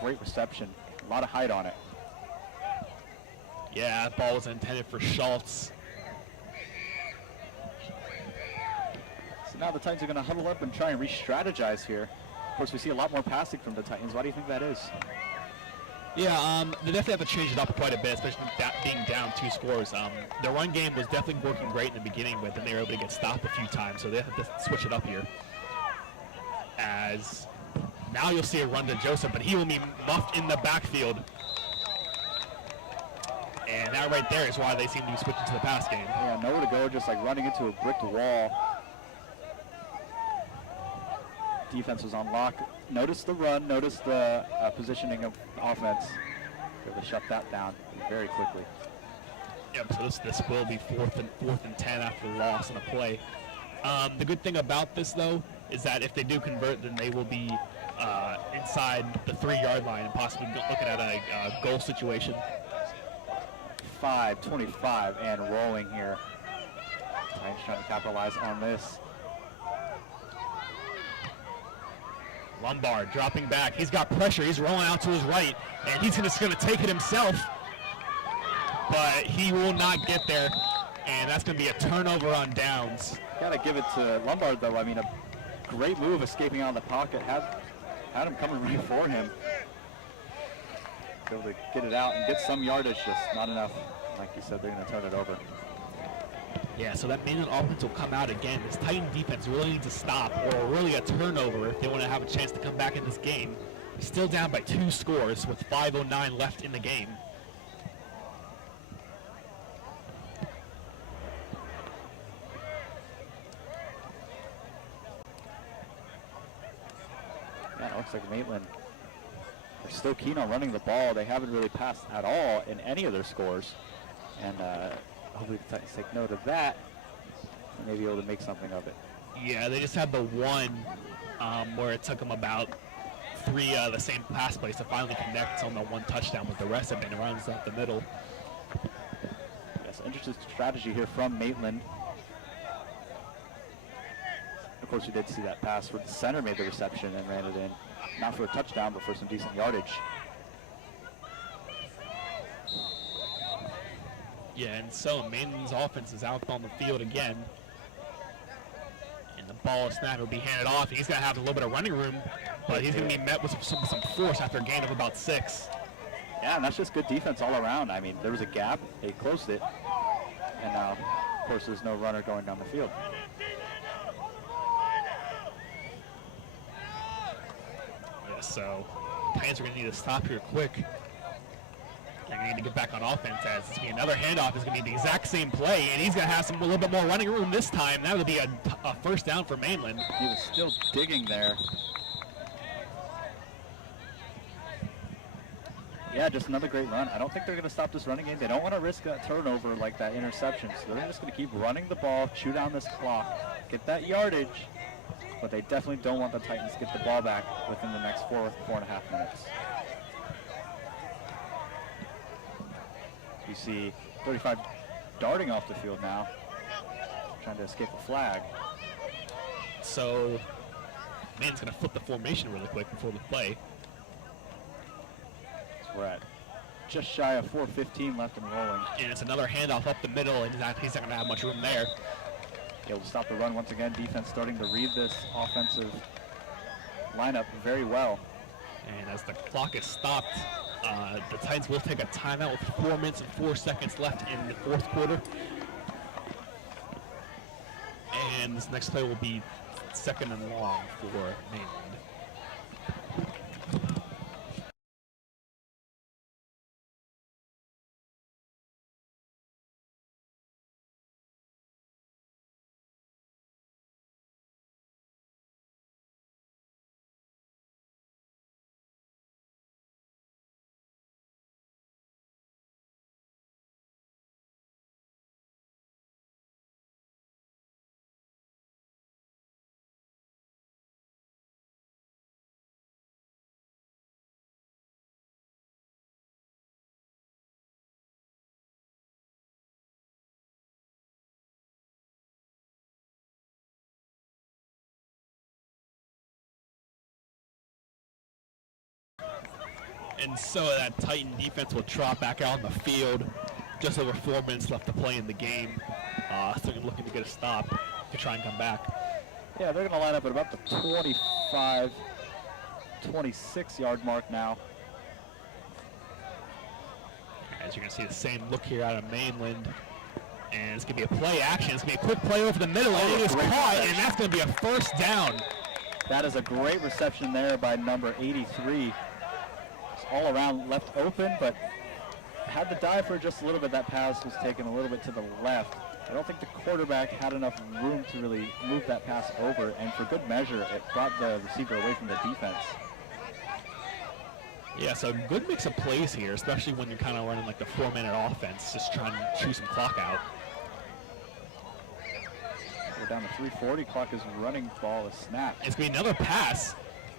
Great reception. A lot of height on it. Yeah, that ball was intended for Schultz. So now the Titans are going to huddle up and try and re-strategize here. Of course, we see a lot more passing from the Titans. Why do you think that is? Yeah, they definitely have to change it up quite a bit, especially being down 2 scores. The run game was definitely working great in the beginning, but then they were able to get stopped a few times, so they have to switch it up here. As now you'll see a run to Joseph, but he will be muffed in the backfield. And that right there is why they seem to be switching to the pass game. Yeah, nowhere to go, just like running into a brick wall. Defense was on lock. Notice the run, notice the positioning of offense. Able to shut that down very quickly. Yep, so this will be fourth and 10 after the loss on a play. The good thing about this, though, is that if they do convert, then they will be inside the 3-yard line and possibly looking at a goal situation. 5:25 and rolling here. Titans trying to capitalize on this. Lombard dropping back. He's got pressure. He's rolling out to his right, and he's just going to take it himself. But he will not get there, and that's going to be a turnover on downs. Got to give it to Lombard, though. I mean, a great move escaping out of the pocket. Had him coming right for him. Be able to get it out and get some yardage, just not enough. Like you said, they're going to turn it over. Yeah, so that Mainland offense will come out again. This Titan defense really needs to stop, or really a turnover if they want to have a chance to come back in this game. Still down by 2 scores with 5:09 left in the game. Yeah, it looks like Mainland are still keen on running the ball. They haven't really passed at all in any of their scores. And hopefully the Titans take note of that and maybe able to make something of it. Yeah, they just had the one where it took them about 3 the same pass plays to finally connect on the 1 touchdown, but the rest have been runs up the middle. Yes, interesting strategy here from Mainland. Of course, we did see that pass where the center made the reception and ran it in. Not for a touchdown, but for some decent yardage. Yeah, and so Mainland's offense is out on the field again. And the ball snap will be handed off. He's going to have a little bit of running room, but he's going to be met with some force after a gain of about 6. Yeah, and that's just good defense all around. I mean, there was a gap. They closed it. And now, of course, there's no runner going down the field. Yeah, so Titans are going to need to stop here quick. They're going to need to get back on offense as it's going to be another handoff. It's going to be the exact same play, and he's going to have a little bit more running room this time. That would be a first down for Mainland. He was still digging there. Yeah, just another great run. I don't think they're going to stop this running game. They don't want to risk a turnover like that interception, so they're just going to keep running the ball, chew down this clock, get that yardage, but they definitely don't want the Titans to get the ball back within the next 4.5 minutes. You see 35 darting off the field now, trying to escape a flag. So, Mainland's going to flip the formation really quick before the play. So we're at just shy of 4:15 left and rolling. And it's another handoff up the middle, and he's not going to have much room there. Able to stop the run once again. Defense starting to read this offensive lineup very well. And as the clock is stopped, the Titans will take a timeout with 4 minutes and 4 seconds left in the 4th quarter. And this next play will be 2nd and long for Mainland. And so that Titan defense will drop back out on the field. Just over 4 minutes left to play in the game. So they're looking to get a stop to try and come back. Yeah, they're going to line up at about the 25, 26-yard mark now. As you're going to see the same look here out of Mainland. And it's going to be a play action. It's going to be a quick play over the middle, and it is caught, and that's going to be a first down. That is a great reception there by number 83. It's all around left open, but had to dive for just a little bit. That pass was taken a little bit to the left. I don't think the quarterback had enough room to really move that pass over, and for good measure, it brought the receiver away from the defense. Yeah, so good mix of plays here, especially when you're kind of running like the 4-minute offense, just trying to chew some clock out. We're down to 3:40. Clock is running. Ball is snapped. It's going to be another pass,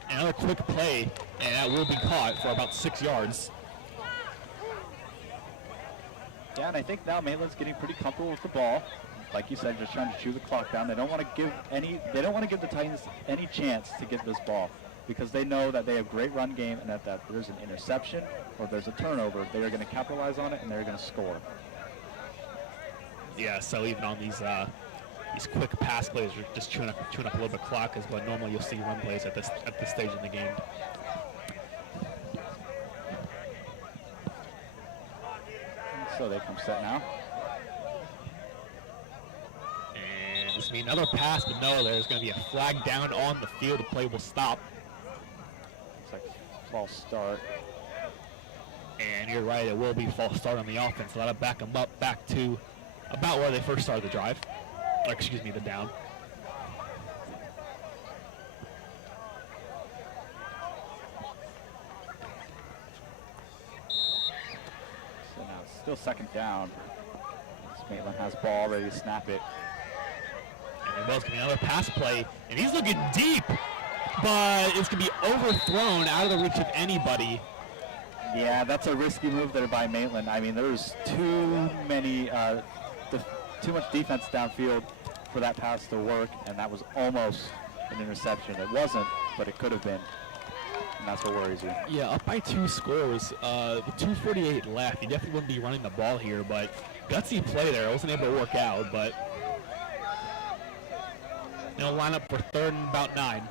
another quick play, and that will be caught for about 6 yards. Yeah, and I think now Mainland's getting pretty comfortable with the ball. Like you said, just trying to chew the clock down. They don't want to give the Titans any chance to get this ball, because they know that they have great run game, and that there's an interception or there's a turnover, they are going to capitalize on it and they're going to score. Yeah, so even on these quick pass plays, are just chewing up a little bit of clock, is what normally you'll see run plays at this stage in the game. So they come set now. And this will be another pass, but no, there's going to be a flag down on the field. The play will stop. Looks like false start. And you're right, it will be false start on the offense. So that'll back them up back to about where they first started the drive. Or excuse me, the down. So now it's still second down. Mainland has ball, ready to snap it. And there's going to be another pass play, and he's looking deep, but it's going to be overthrown out of the reach of anybody. Yeah, that's a risky move there by Mainland. I mean, there's too much defense downfield for that pass to work, and that was almost an interception. It wasn't, but it could have been, and that's what worries you. Yeah, up by 2 scores, with 2:48 left. You definitely wouldn't be running the ball here, but gutsy play there. I wasn't able to work out, but they'll line up for 3rd and about 9.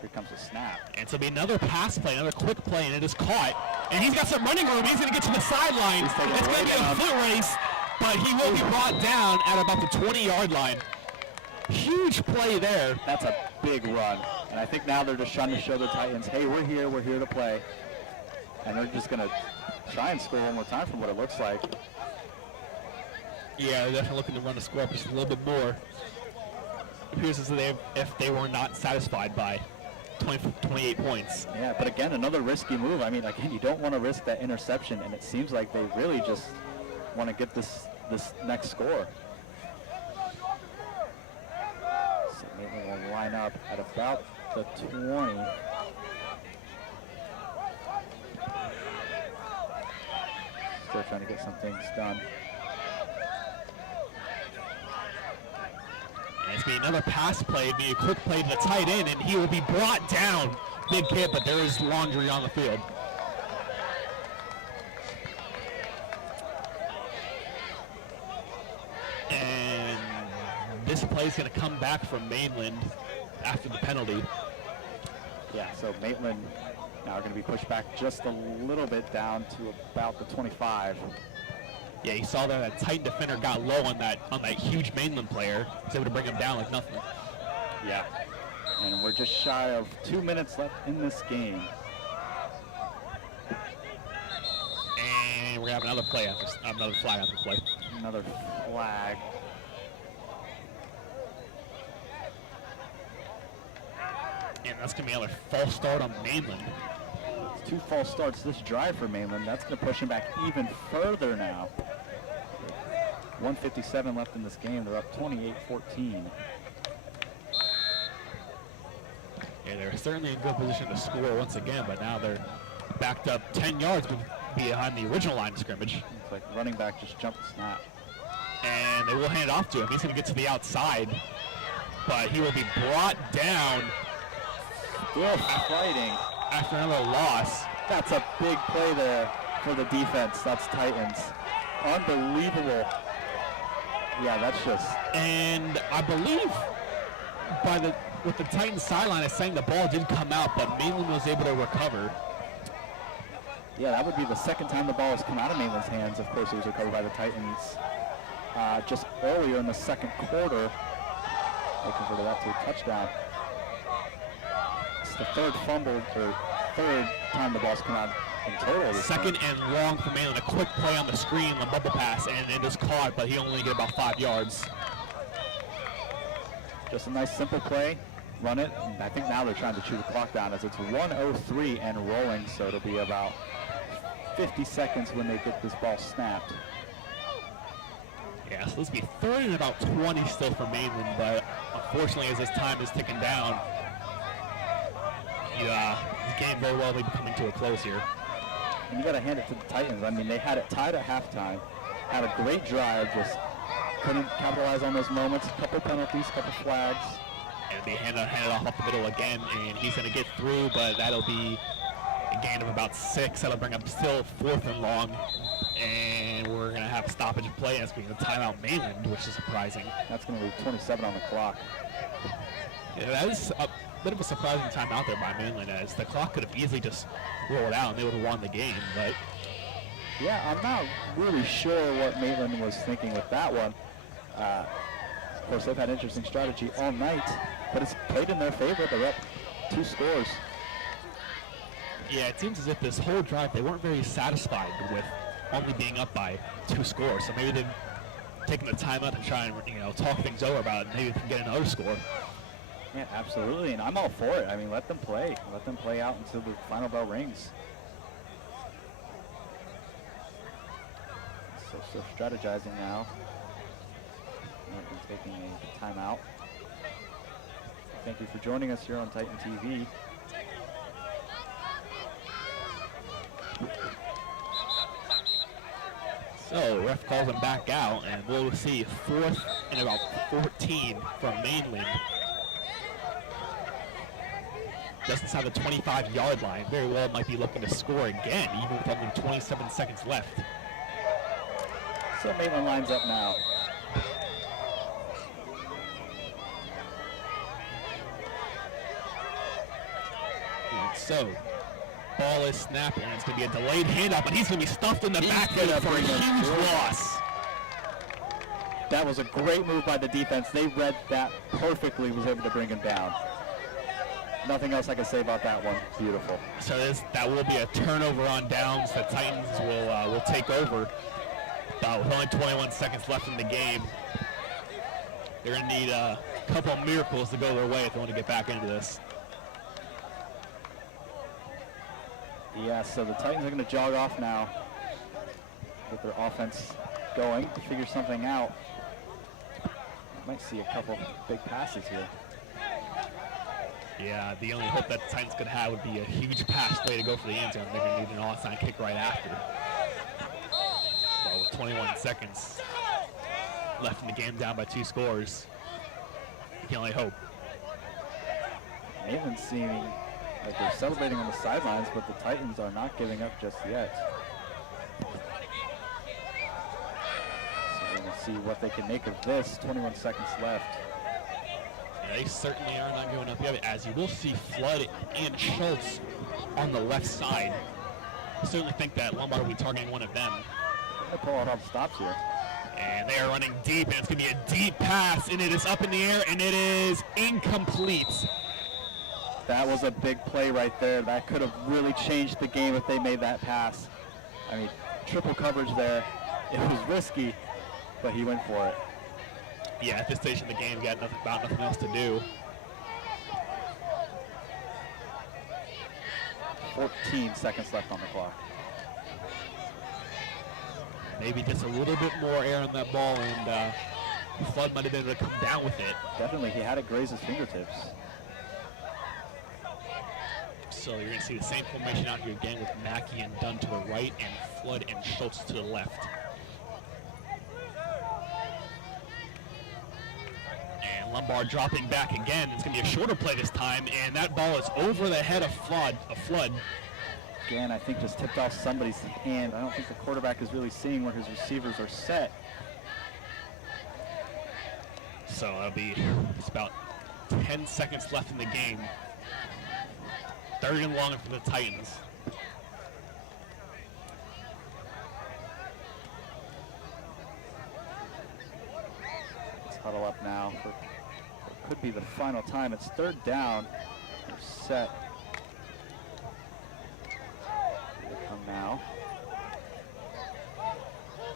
Here comes a snap. And so it'll be another pass play, another quick play, and it is caught. And he's got some running room. He's going to get to the sideline. It's going to be a foot race, but he will be brought down at about the 20-yard line. Huge play there. That's a big run. And I think now they're just trying to show the Titans, hey, we're here to play. And they're just going to try and score one more time from what it looks like. Yeah, they're definitely looking to run the score up just a little bit more. It appears as if they were not satisfied by 28 points. Yeah, but again, another risky move. I mean, again, you don't want to risk that interception, and it seems like they really just want to get this next score. So maybe we'll line up at about the 20. Still trying to get some things done. And it's going to be another pass play, be a quick play to the tight end, and he will be brought down. Big hit, but there is laundry on the field. And this play is going to come back from Mainland after the penalty. Yeah, so Mainland now are going to be pushed back just a little bit down to about the 25. Yeah, you saw that Titan defender got low on that huge Mainland player. He was able to bring him down like nothing. Yeah, and we're just shy of 2 minutes left in this game. And we're going to have another play after another flag after play. Another flag. And that's going to be another false start on Mainland. 2 false starts this drive for Mainland. That's going to push him back even further now. 1:57 left in this game. They're up 28-14. Yeah, they're certainly in good position to score once again, but now they're backed up 10 yards behind the original line of scrimmage. It's like running back just jumped the snap. And they will hand it off to him. He's going to get to the outside. but he will be brought down Still fighting. after another loss. That's a big play there for the defense. That's Titans. Unbelievable. Yeah, that's just... And I believe with the Titans sideline is saying the ball did come out, but Mainland was able to recover. Yeah, that would be the second time the ball has come out of Mainland's hands. Of course, it was recovered by the Titans just earlier in the second quarter. They converted that to a touchdown. It's the third fumble, or third time the ball's come out in total. Second and long for Mainland. A quick play on the screen, the bubble pass, and it was caught, but he only get about 5 yards. Just a nice simple play. Run it. And I think now they're trying to chew the clock down as it's 1:03 and rolling, so it'll be about 50 seconds when they get this ball snapped. Yeah, so this will be third and about 20 still for Mainland, but unfortunately as this time is ticking down, this game very well may be coming to a close here. And you got to hand it to the Titans. I mean, they had it tied at halftime, had a great drive, just couldn't capitalize on those moments. A couple penalties, couple flags. And they hand it off up the middle again, and he's going to get through, but that'll be a gain of about 6. That'll bring up still 4th and long, and we're going to have a stoppage play. That's going to be a timeout Mainland, which is surprising. That's going to be 27 on the clock. Yeah, that is a bit of a surprising timeout there by Mainland, as the clock could have easily just rolled out and they would have won the game, but... Yeah, I'm not really sure what Mainland was thinking with that one. Of course, they've had interesting strategy all night, but it's played in their favor. They're up 2 scores. Yeah, it seems as if this whole drive, they weren't very satisfied with only being up by 2 scores. So maybe they've taken the time out to try and, talk things over about it. Maybe they can get another score. Yeah, absolutely, and I'm all for it. I mean, let them play. Let them play out until the final bell rings. So strategizing now. And taking a timeout. Thank you for joining us here on Titan TV. So, ref calls him back out, and we'll see 4th and about 14 from Mainland. Just inside the 25-yard line. Very well might be looking to score again, even with only 27 seconds left. So Mainland lines up now. And so, ball is snapped, and it's going to be a delayed handoff, but he's going to be stuffed in the backfield for a huge loss. That was a great move by the defense. They read that perfectly, was able to bring him down. Nothing else I can say about that one. Beautiful. So that will be a turnover on downs. The Titans will take over. With only 21 seconds left in the game, they're going to need a couple of miracles to go their way if they want to get back into this. Yeah, so the Titans are going to jog off now. Get their offense going to figure something out. Might see a couple big passes here. Yeah, the only hope that the Titans could have would be a huge pass play to go for the end zone. They're going to need an onside kick right after. So with 21 seconds left in the game, down by 2 scores, you can only hope. Mainland seeming like they're celebrating on the sidelines, but the Titans are not giving up just yet. So we're going to see what they can make of this. 21 seconds left. They certainly are not going up yet, as you will see Flood and Schultz on the left side. I certainly think that Lombard will be targeting one of them. They pull out all the stops here. And they are running deep, and it's going to be a deep pass, and it is up in the air, and it is incomplete. That was a big play right there. That could have really changed the game if they made that pass. I mean, triple coverage there. It was risky, but he went for it. Yeah, at this stage in the game, got nothing else to do. 14 seconds left on the clock. Maybe just a little bit more air on that ball, and Flood might have been able to come down with it. Definitely, he had it graze his fingertips. So you're going to see the same formation out here again with Mackey and Dunn to the right and Flood and Schultz to the left. And Dunbar dropping back again. It's going to be a shorter play this time, and that ball is over the head of Flood. Again, I think just tipped off somebody's hand. I don't think the quarterback is really seeing where his receivers are set. So it'll be just about 10 seconds left in the game. 3rd and long for the Titans. Let's huddle up now for what could be the final time. It's 3rd down. They're set. Here they come now.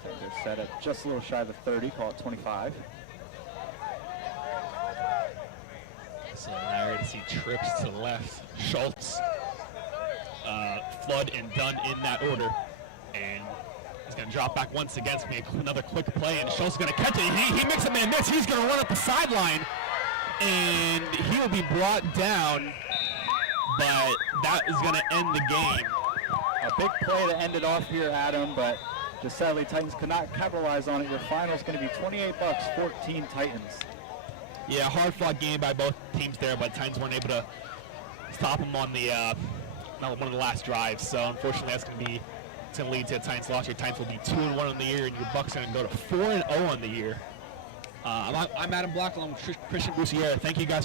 They're set at just a little shy of the 30, call it 25. So now we're going to see trips to the left. Schultz, Flood, and Dunn in that order. And he's going to drop back once again. It's going to be another quick play, and Schultz is going to catch it. He makes a man miss. He's going to run up the sideline, and he will be brought down, but that is going to end the game. A big play to end it off here, Adam, but just sadly Titans could not capitalize on it. Your final is going to be 28 bucks, 14 Titans. Yeah, hard-fought game by both teams there, but Titans weren't able to stop them on the one of the last drives. So unfortunately, that's going to lead to a Titans loss. Your Titans will be 2-1 on the year, and your Bucks are going to go to 4-0 on the year. I'm Adam Block along with Christian Bussiere. Thank you guys.